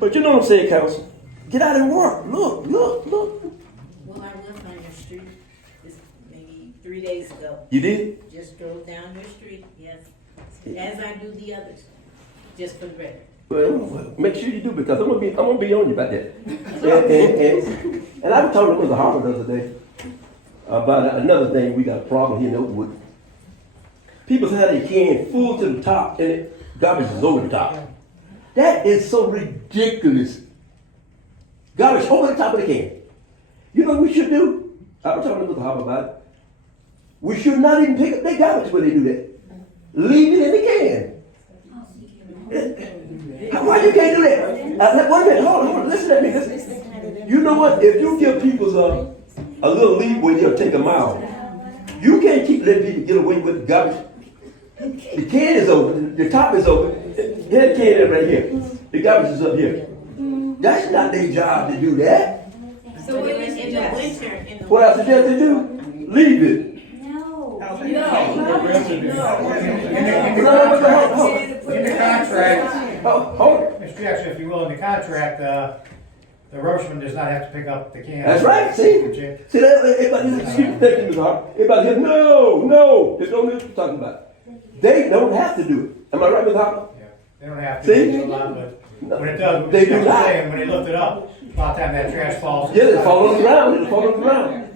But you know what I'm saying, council? Get out and work. Look. Well, I was on your street maybe 3 days ago. You did? Just drove down your street, yes. As I do the others, just for the record. Well, make sure you do because I'm gonna be on you about that. And I was talking to Mr. Harper the other day about another thing. We got a problem here in Oakwood. People have their can full to the top and garbage is over the top. That is so ridiculous. Garbage over the top of the can. You know what we should do? I was talking to Mr. Harper about it. We should not even pick up their garbage when they do that. Leave it in the can. Why you can't do that? Wait a minute, hold on, listen at me. Listen. You know what? If you give people a little leeway, they'll take a mile. You can't keep letting people get away with garbage. The can is open, the top is open. Here's the can is right here. The garbage is up here. That's not their job to do that. So in the winter, What I suggest they do, leave it. In the contract, Mr. Jackson, if you will, in the contract, the rushman does not have to pick up the can. That's right. See, everybody, excuse me, thank you, Mr. Hart. Everybody says, no, there's no news we're talking about. They don't have to do it. Am I right, Mr. Hart? Yeah, they don't have to. See? Do a lot, but when it does, They do not. when they lift it up, a lot of time that trash falls. Yeah, it falls on the ground. It falls on the ground.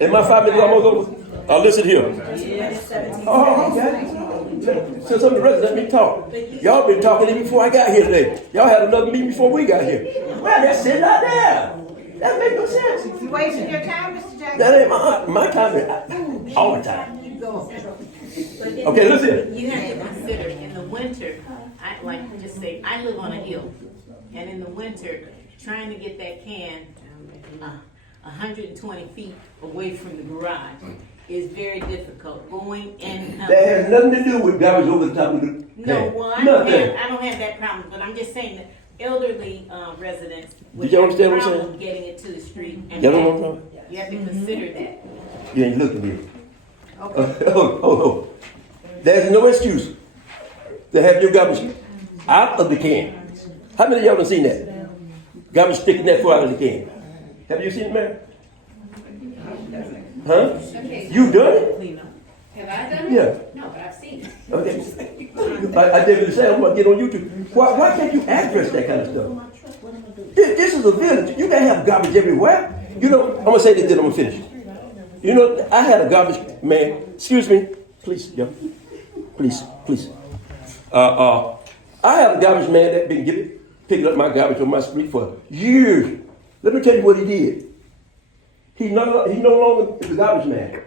And my 5 minutes almost over. Listen here. Oh, okay. So some of the residents let me talk. Y'all been talking even before I got here today. Y'all had another meeting before we got here. Well, that's sitting out there. That makes no sense. You wasting your time, Mr. Jackson? That ain't my time. Is all the time. Okay, listen. You have to consider in the winter, I live on a hill, and in the winter, trying to get that can 120 feet away from the garage is very difficult. Going and coming. That has nothing to do with garbage over the top of the can. No, well, I don't have that problem, but I'm just saying that elderly residents would have a problem getting it to the street. And you have to consider that. You ain't looking here. Okay. Oh. There's no excuse to have your garbage out of the can. How many of y'all have seen that? Garbage sticking that far out of the can. Have you seen it, man? Huh? Okay. You done it? Have I done it? Yeah. No, but I've seen it. Okay. I did the same. I'm gonna get on YouTube. Why can't you address that kind of stuff? This is a village. You can't have garbage everywhere. I'm gonna say this, then I'm gonna finish. I had a garbage man. Excuse me, please, yo, please. I have a garbage man that been picking up my garbage on my street for years. Let me tell you what he did. He no longer is a garbage man.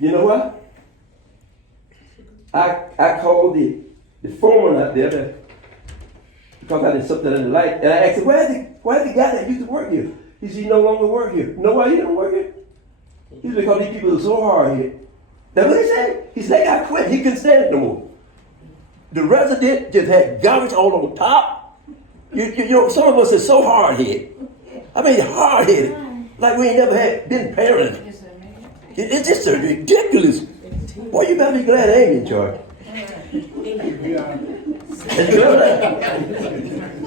You know what? I called the the foreman out there that, because I did something I didn't like, and I asked him, where's the guy that used to work here? He said, he no longer work here. You know why he don't work here? He said, because these people are so hard here. That's what he said. He said, that guy quit. He couldn't stand it no more. The resident just had garbage all on top. You know, some of us are so hard-headed. I mean, hard-headed. Like we ain't never been parented. It's just ridiculous. Boy, you better be glad I ain't in charge.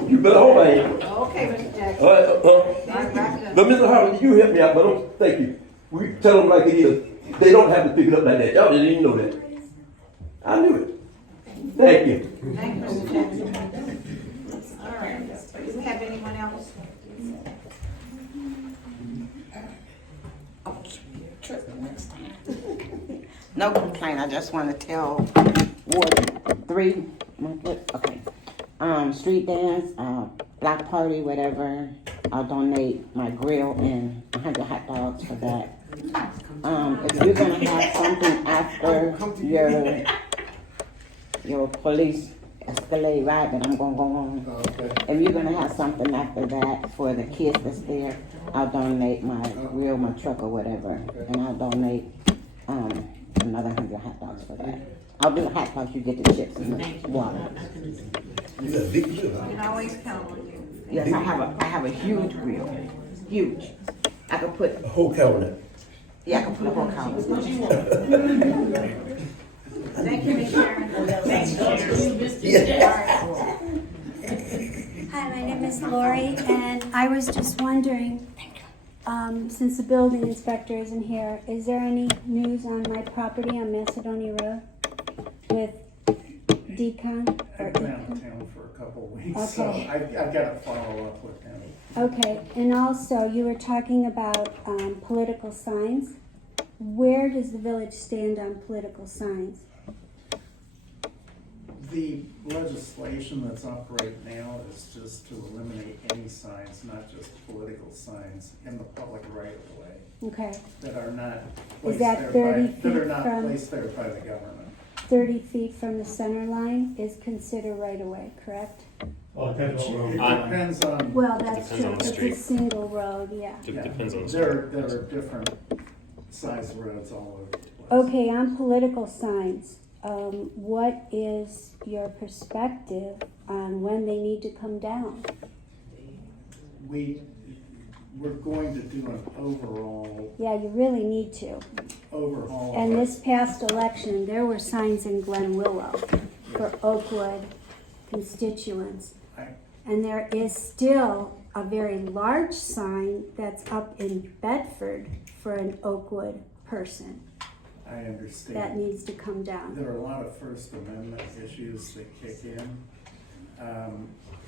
You better hope I ain't. Okay, Mr. Jackson. All right, Wrap it up. but Mr. Howard, you help me out, but don't thank you. We tell them like it is. They don't have to pick it up like that. Y'all didn't even know that. I knew it. Thank you. Thank you, Mr. Jackson. All right, do we have anyone else? No complaint, I just want to tell Ward 3, okay, street dance, block party, whatever, I'll donate my grill and 100 hot dogs for that. If you're gonna have something after your police escalade ride that I'm gonna go on, if you're gonna have something after that for the kids that's there, I'll donate my grill, my truck or whatever, and I'll donate, another 100 hot dogs for that. I'll do the hot dogs, you get the chips and the water. You got a big deal. You can always count on you. Yes, I have a huge grill, huge. I could put, A whole cabinet. yeah, I can put a whole cow. Thank you, Ms. Sharon. Thanks, Hi, my name is Lori, and I was just wondering, since the building inspector isn't here, is there any news on my property on Macedonia Road with Decon? I've been out of town for a couple of weeks, so Okay. I've got to follow up with him. Okay, and also you were talking about political signs. Where does the village stand on political signs? The legislation that's up right now is just to eliminate any signs, not just political signs, in the public right of way Okay, that are not Is placed that there 30 that feet are not from- placed there by the government. 30 feet from the center line is considered right of way, correct? Well, it depends what road. It depends on. Well, that's Depends true, on the it's a street. single road, yeah. Yeah, Depends on the there street. are different size roads all over the place. Okay, on political signs, what is your perspective on when they need to come down? We're going to do an overall Yeah, you really need to. overhaul. And this past election, there were signs in Glen Willow for Oakwood constituents. And there is still a very large sign that's up in Bedford for an Oakwood person I understand. that needs to come down. There are a lot of First Amendment issues that kick in.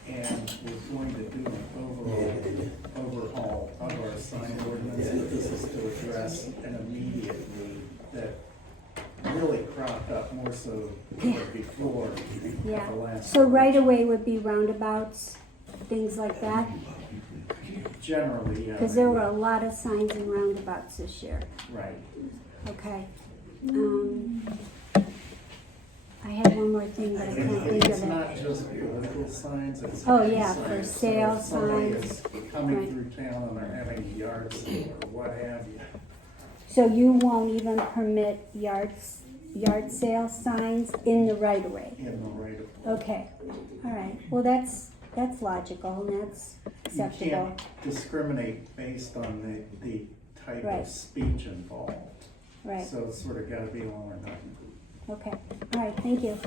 And we're going to do an overhaul of our sign ordinance, but this is to address an immediate need that really cropped up more so before Yeah, the last. so right away would be roundabouts, things like that? Generally, yeah. Because there were a lot of signs in roundabouts this year. Right. Okay. I had one more thing, but I can't think It's of it. not just political signs, it's. Oh, yeah, signs. for sale So if somebody signs. is coming Right. through town and they're having a yard sale or what have you. So you won't even permit yard sale signs in the right of way? In the right of way. Okay, all right. Well, that's logical and that's You acceptable. can't discriminate based on the type Right. of speech involved. Right, So it's sort of gotta be all or nothing. okay. All right, thank you.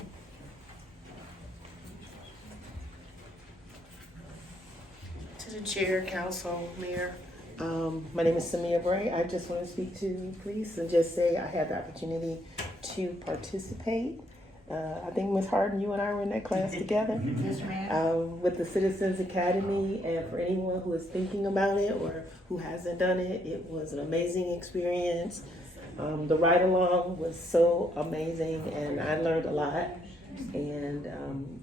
To the chair, council, mayor. My name is Samia Bray. I just want to speak to the police and just say I had the opportunity to participate. I think Ms. Harden, you and I were in that class together. Yes, ma'am. With the Citizens Academy, and for anyone who is thinking about it or who hasn't done it, it was an amazing experience. The ride along was so amazing and I learned a lot, and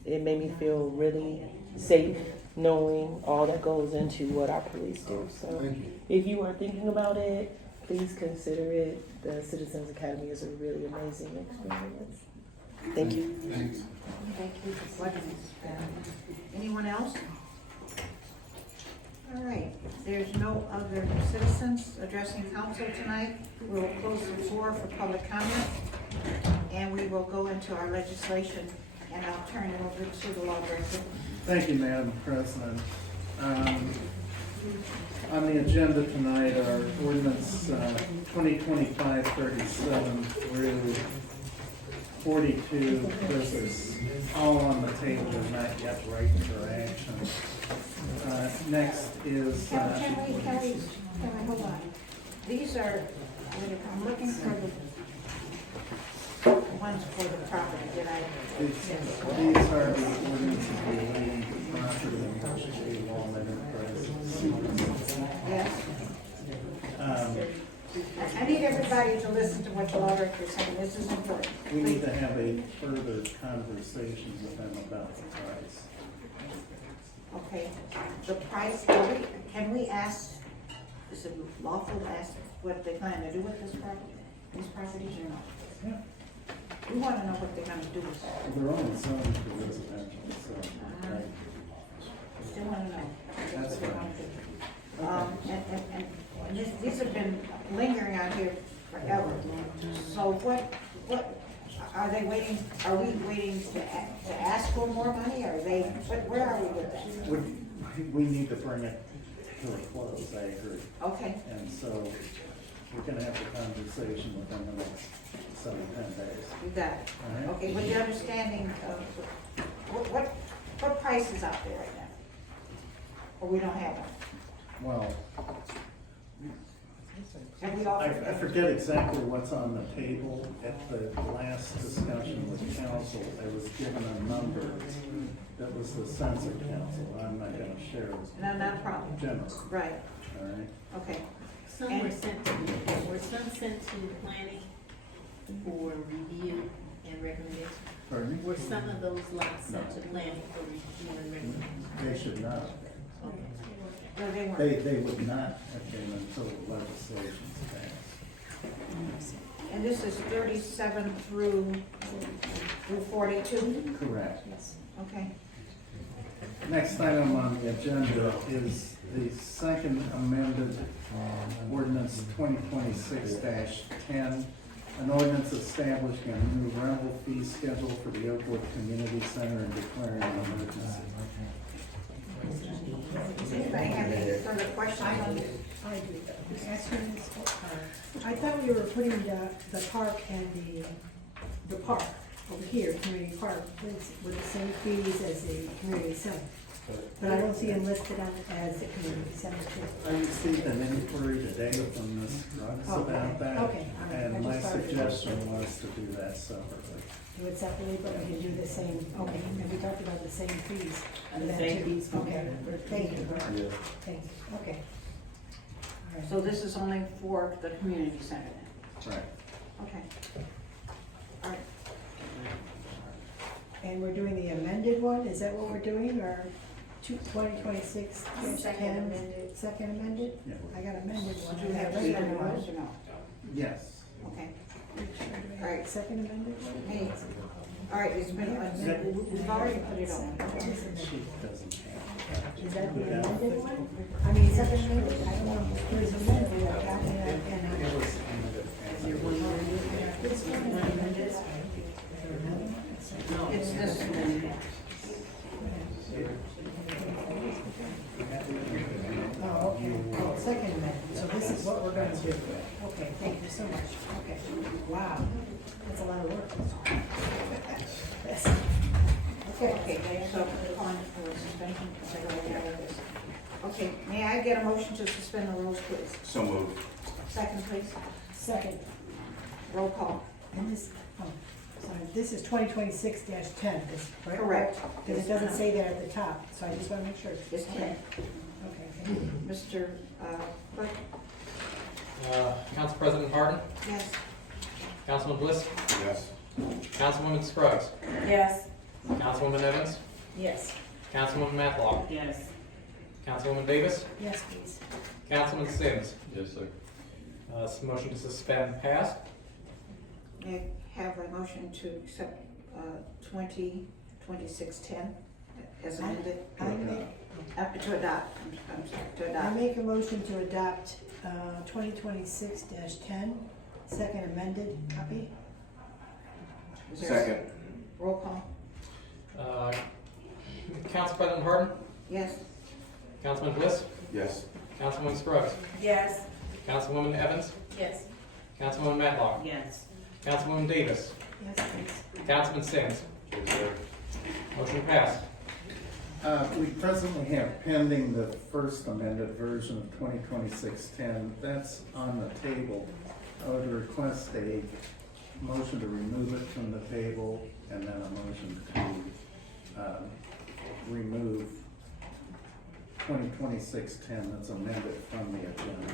it made me feel really safe knowing all that goes into what our police do. So if you are thinking about it, please consider it. The Citizens Academy is a really amazing experience. Thank you. Thanks. Thank you for plugging us. Anyone else? All right, there's no other citizens addressing council tonight. We'll close the floor for public comment, and we will go into our legislation, and I'll turn it over to the law director. Thank you, Madam President. On the agenda tonight are ordinance 2025-37 through 42. This is all on the table, and not yet right for action. Next is... Can we, hold on. These are, I'm looking for the ones for the property that I... These are the ordinances relating to property and property law enterprises. Yes. I need everybody to listen to what the law director is saying. This is important. We need to have a further conversation with them about the price. Okay, the price, can we ask, is it lawful to ask what they plan to do with this property, these properties or not? Yeah. We want to know what they're gonna do with it. They're only zoned for residential, so. Right. Still want to know. That's what they want to do. And these have been lingering out here forever. So what, are they waiting, are we waiting to ask for more money, or are they, where are we with that? We need to bring it to a close, I agree. Okay. And so we're gonna have a conversation within the next 7 to 10 days. You got it. All right. Okay, with the understanding of, what price is out there right now? Or we don't have one? Well, Have we offered? I forget exactly what's on the table. At the last discussion with council, I was given a number that was the census council. I'm not gonna share it. No, not a problem. General. Right, All right. okay. Some were sent to, planning for review and recommendation. Pardon me? Were some of those lots sent to planning for review and recommendation? They should not. No, they weren't. They would not have been until the legislation's passed. And this is 37 through 42? Correct. Okay. Next item on the agenda is the second amended ordinance 2026-10, an ordinance establishing a new rental fee schedule for the Oakwood Community Center and declaring an emergency. Does anybody have any further questions on this? I do. I thought we were putting the park and the park over here, community park, with the same fees as the community center. But I don't see them listed on as the community center too. I received an inquiry today from Ms. Brooks about that. Okay, all right. And my suggestion was to do that separately. Do it separately, but we can do the same, okay, and we talked about the same fees. for The that same too. fees for Okay, thank you. Thank you, okay. All right. So this is only for the community center then? Right. Okay. All right. And we're doing the amended one, is that what we're doing, or 2026 Second amended. Second amended? Yeah. I got amended one. Do you have regular ones or no? Yes. Okay. All right. Second amended one? Hey, all right, it's been, we've already put it on. She doesn't have. Is that the amended one? I mean, second amended, I don't know, there's amended, I got it, and It was amended. It's this. oh, okay, oh, second amendment, so this is what we're gonna do. Okay, thank you so much, okay, wow, that's a lot of work. Yes. Okay, so on for suspension, because I already have this. Okay, may I get a motion to suspend the rules, please? So moved. Second, please. Second, Roll call. and this, oh, sorry, this is 2026-10, is correct? Correct. Because it doesn't say that at the top, so I just wanna make sure. It's 10. Okay, thank you. Mr. Clerk? Council President Harden, Yes. Councilman Bliss, Yes. Councilwoman Scruggs, Yes. Councilwoman Evans, Yes. Councilwoman Matlock, Yes. Councilwoman Davis, Yes, please. Councilman Sims. Yes, sir. Motion to suspend passed. May I have a motion to accept 2026-10 as amended? I make, To adopt, I'm sorry, to I adopt. make a motion to adopt 2026-10, second amended copy. Is there a Second. Roll call. Council President Harden, Yes. Councilman Bliss, Yes. Councilwoman Scruggs, Yes. Councilwoman Evans, Yes. Councilwoman Matlock, Yes. Councilwoman Davis, Yes, please. Councilman Sims. Motion passed. We presently have pending the first amended version of 2026-10. That's on the table. I would request a motion to remove it from the table and then a motion to remove 2026-10 that's amended from the agenda.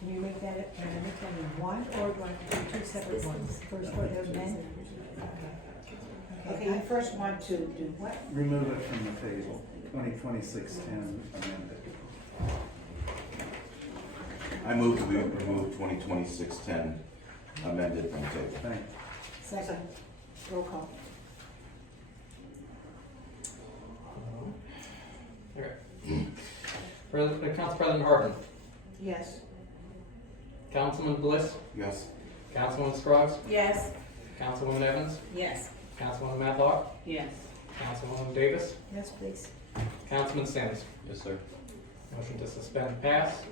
Can you make that, can I make that in one, or do I have to do two separate ones? First for the amendment? Okay, you first want to do what? Remove it from the table, 2026-10 amended. I move that we remove 2026-10 amended from the table. Thank you. Second. Roll call. Council President Harden, Yes. Councilman Bliss, Yes. Councilwoman Scruggs, Yes. Councilwoman Evans, Yes. Councilwoman Matlock, Yes. Councilwoman Davis, Yes, please. Councilman Sims. Yes, sir. Motion to suspend pass.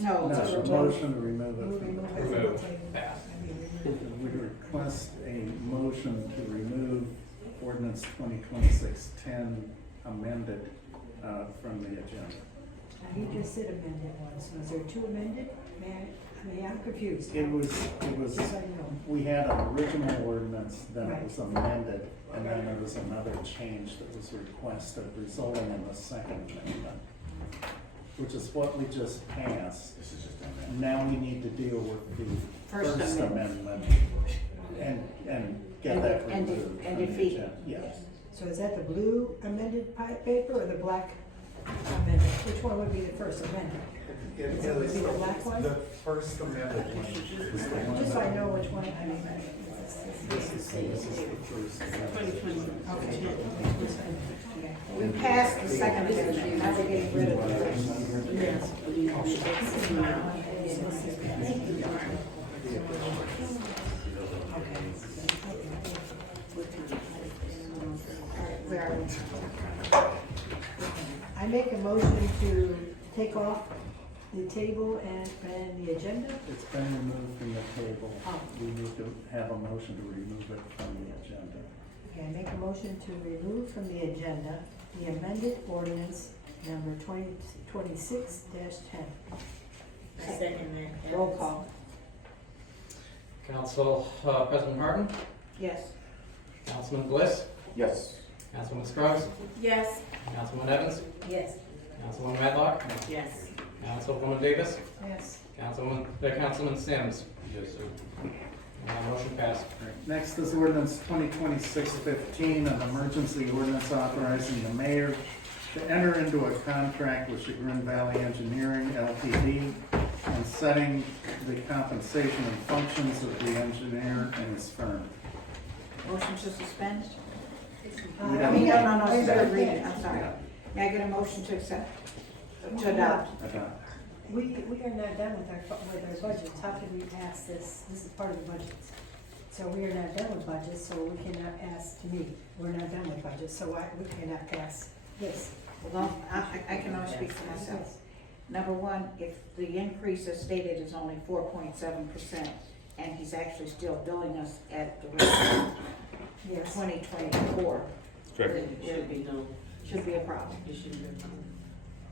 No, No, to the remove. motion to remove it. Remove it from the Remove. table. Pass. We request a motion to remove ordinance 2026-10 amended from the agenda. Now, you just said amended once, was there two amended? I'm confused. It was, Just so you know. we had an original ordinance, then it Right. was amended, and then there was another change that was requested, resulting in the second amendment, which is what we just passed. This is just amended. Now we need to deal with the First First Amendment. Amendment and get that And removed. and from the defeat. agenda. Yes. So is that the blue amended paper or the black amended? Which one would be the first amendment? Is it would be the black one? The first amended one is the one. Just so I know which one, I mean. This is the first amendment. Okay. We passed the second amendment, now we're getting rid of the first. Where are we? I make a motion to take off the table and the agenda. It's been removed from the table. Oh. We need to have a motion to remove it from the agenda. Okay, I make a motion to remove from the agenda the amended ordinance number 2026-10. Second that. Roll call. Council President Harden, Yes. Councilman Bliss, Yes. Councilwoman Scruggs, Yes. Councilwoman Evans, Yes. Councilwoman Matlock, Yes. Councilwoman Davis, Yes. Councilman Sims. Yes, sir. Motion passed. Next is ordinance 2026-15, an emergency ordinance authorizing the mayor to enter into a contract with Chagrin Valley Engineering LTD and setting the compensation and functions of the engineer and his firm. Motion to suspend? We I don't- mean, no, Wait a third minute. reading, I'm sorry. May I get a motion to accept, to adopt? Adopt. We are not done with our budgets. How can we pass this? This is part of the budgets. So we are not done with budgets, so we cannot pass, to me, we're not done with budgets, so we cannot pass this. Well, I can only speak for myself. Number one, if the increase as stated is only 4.7%, and he's actually still billing us at the rate of Yes. 2024, Correct. then should be a problem.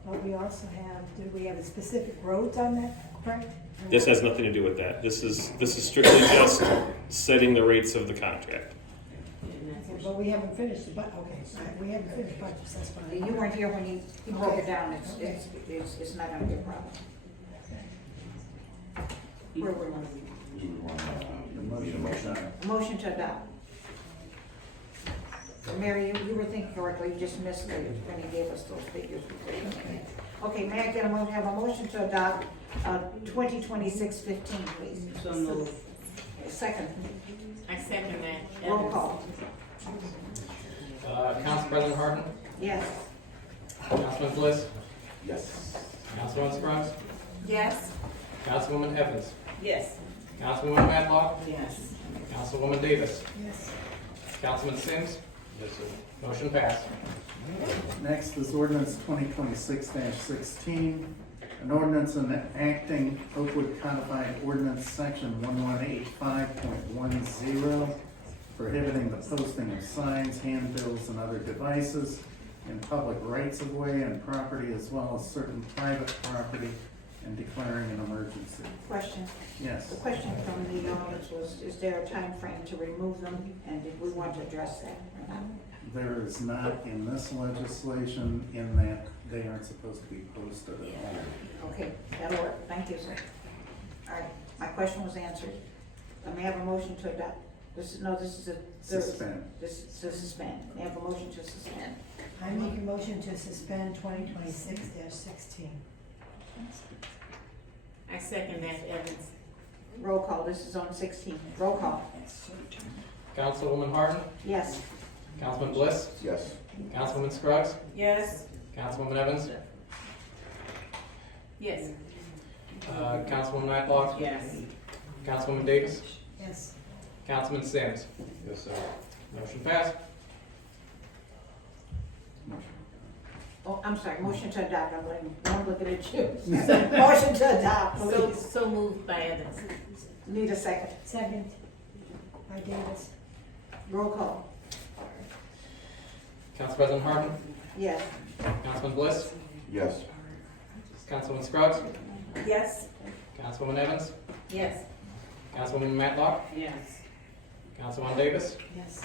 But we also have, do we have specific roads on that, correct? This has nothing to do with that. This is strictly just setting the rates of the contract. Okay, but we haven't finished the okay, we haven't finished budgets, that's fine. You weren't here when he broke it down, it's not gonna be a problem. Where were we? We would want need a motion. Motion to adopt. Mary, you were thinking correctly, you just missed it when he gave us those figures. Okay, may I get have a motion to adopt 2026-15, please? So moved. second, I second that. roll call. Council President Harden, Yes. Councilman Bliss, Yes. Councilwoman Scruggs, Yes. Councilwoman Evans, Yes. Councilwoman Matlock, Yes. Councilwoman Davis, Yes. Councilman Sims. Yes, sir. Motion passed. Next is ordinance 2026-16, an ordinance enacting Oakwood Codified Ordinance Section 1185.10, prohibiting the posting of signs, handbills, and other devices in public rights-of-way and property, as well as certain private property, and declaring an emergency. Question. Yes. The question from the audience was, is there a time frame to remove them, and did we want to address that or not? There is not in this legislation in that they aren't supposed to be posted at all. Okay, that'll work, thank you, sir. All right, my question was answered. May I have a motion to adopt? This is a. Suspend. This is to suspend. May I have a motion to suspend? I make a motion to suspend 2026-16. I second that, Evans. Roll call, this is on 16. Roll call. Councilwoman Harden, Yes. Councilman Bliss, Yes. Councilwoman Scruggs, Yes. Councilwoman Evans, Yes. Councilwoman Matlock, Yes. Councilwoman Davis, Yes. Councilman Sims. Yes, sir. Motion passed. Oh, I'm sorry, motion to adopt, I'm looking at you. Motion to adopt, So, please. so moved by Evans. Need a second. Second by Davis. Roll call. Council President Harden, Yes. Councilman Bliss, Yes. Councilwoman Scruggs, Yes. Councilwoman Evans, Yes. Councilwoman Matlock, Yes. Councilwoman Davis, Yes.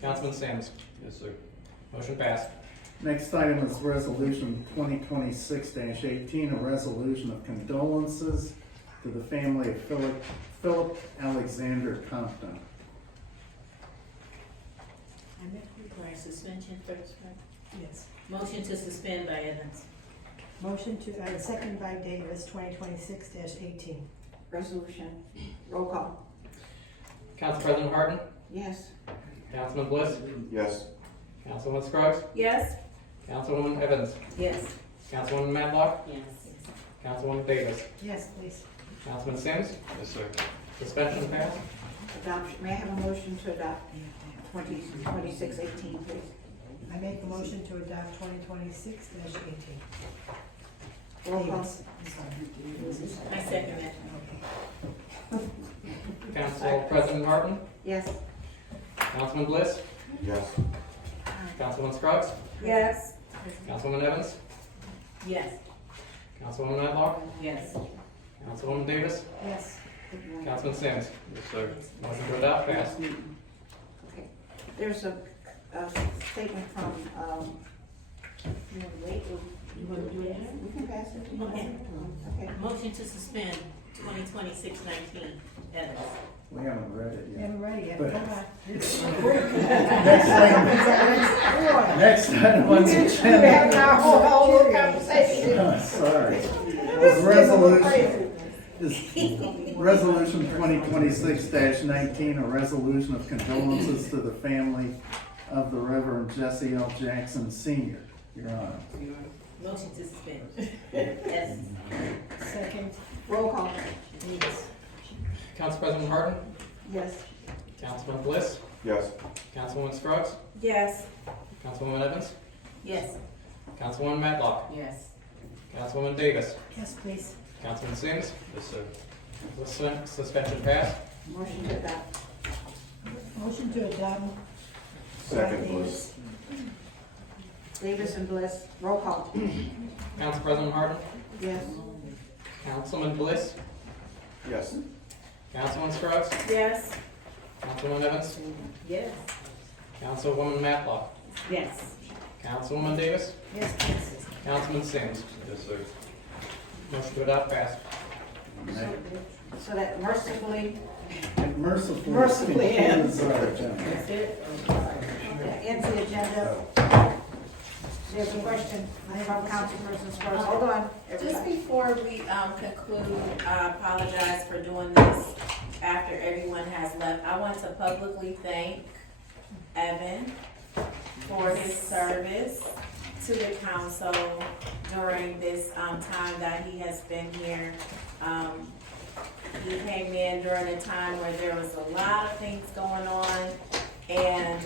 Councilman Sims. Yes, sir. Motion passed. Next item is resolution 2026-18, a resolution of condolences to the family of Philip Alexander Compton. I meant to require suspension first, right? Yes. Motion to suspend by Evans. Motion to, second by Davis, 2026-18. Resolution. Roll call. Council President Harden, Yes. Councilman Bliss, Yes. Councilwoman Scruggs, Yes. Councilwoman Evans, Yes. Councilwoman Matlock, Yes. Councilwoman Davis, Yes, please. Councilman Sims. Yes, sir. Suspension passed. Adoption. May I have a motion to adopt 2618, please? I make a motion to adopt 2026-18. Roll call. Davis. I'm sorry. I second that. Council President Harden, Yes. Councilman Bliss, Yes. Councilwoman Scruggs, Yes. Councilwoman Evans, Yes. Councilwoman Matlock, Yes. Councilwoman Davis, Yes. Councilman Sims. Yes, sir. Motion to adopt passed. Okay. There's a statement from, you want to wait, or you want to do it now? We can pass it. Okay. Okay. Motion to suspend 2026-19. Evans. We haven't read it We yet. haven't read it yet. But- Come on. Next item on the We're agenda. having our whole little conversation. Sorry. Is resolution 2026-19, a resolution of condolences to the family of the Reverend Jesse L. Jackson Sr. Your Honor. Motion to suspend. Yes. Second. Roll call. Yes. Council President Harden, Yes. Councilman Bliss, Yes. Councilwoman Scruggs, Yes. Councilwoman Evans, Yes. Councilwoman Matlock, Yes. Councilwoman Davis, Yes, please. Councilman Sims. Yes, sir. Suspension passed. Motion to adopt. Motion to adopt. Second, Davis. Bliss. Davis and Bliss. Roll call. Council President Harden, Yes. Councilman Bliss, Yes. Councilwoman Scruggs, Yes. Councilwoman Evans, Yes. Councilwoman Matlock, Yes. Councilwoman Davis, Yes, please. Councilman Sims. Yes, sir. Motion to adopt passed. So that mercifully Mercifully ends. concludes our agenda. That's it? ends the agenda. There's a question from councilpersons first. Hold on, Just everybody. before we conclude, I apologize for doing this after everyone has left. I want to publicly thank Evan for his service to the council during this time that he has been here. He came in during a time where there was a lot of things going on, and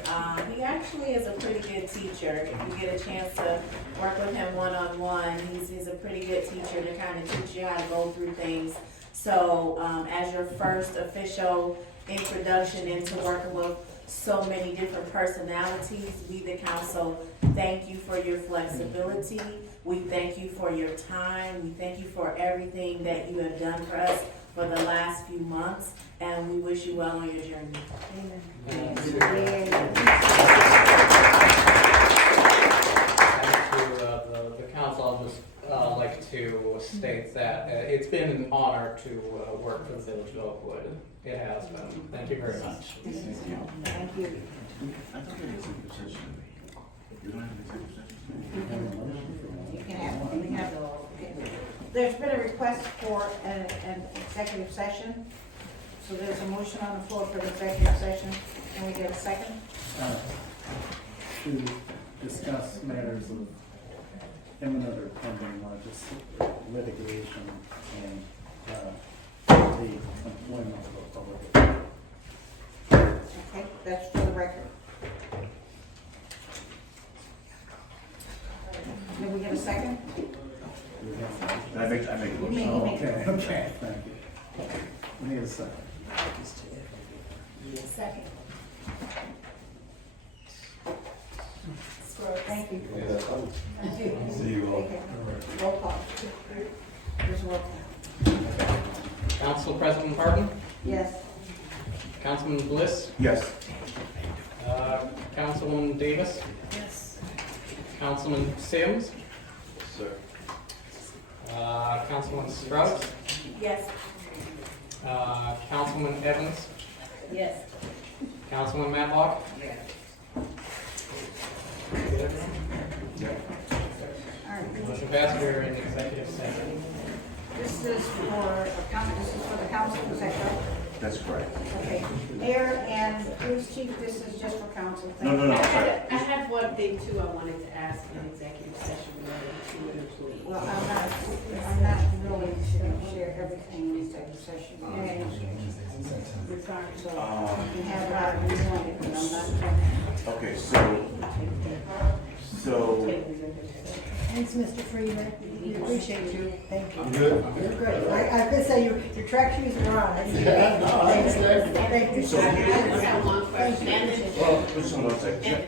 he actually is a pretty good teacher. If you get a chance to work with him one-on-one, he's a pretty good teacher to kind of teach you how to go through things. So as your first official introduction into working with so many different personalities, we the council thank you for your flexibility. We thank you for your time. We thank you for everything that you have done for us for the last few months, and we wish you well on your journey. Amen. To the council, I'll just like to state that it's been an honor to work for the village of Oakwood. It has been. Thank you very much. Thank you. I thought we had executive session. We don't have an executive session? You can have, we have, there's been a request for an executive session. So there's a motion on the floor for the executive session. Can we get a second? To discuss matters of imminent or pending litigation and the employment of the public. Okay, that's for the record. Can we get a second? I make a You motion. make, you make. Okay, thank you. We need a second. Second. Thank you. See you all. Okay. Roll call. There's a roll call. Council President Harden, Yes. Councilman Bliss, Yes. Councilwoman Davis, Yes. Councilman Sims, Sir. Councilman Strauss, Yes. Councilman Evans, Yes. Councilman Matlock. All right. Motion passed. We're in executive session. This is for the council, is that correct? That's correct. Okay. Mayor and police chief, this is just for council. No, no, no, sorry. I have one thing too I wanted to ask in executive session related to an employee. Well, I'm not really gonna share everything in executive session. Okay. So, you have a lot of employment, but I'm not gonna. Okay, so Thanks, Mr. Freeman. We appreciate you. Thank you. I'm good. You're good. I could say your track shoes are on. I see Yeah, that. no, I understand. Thank you. So- I have one question. well, just hold on a second.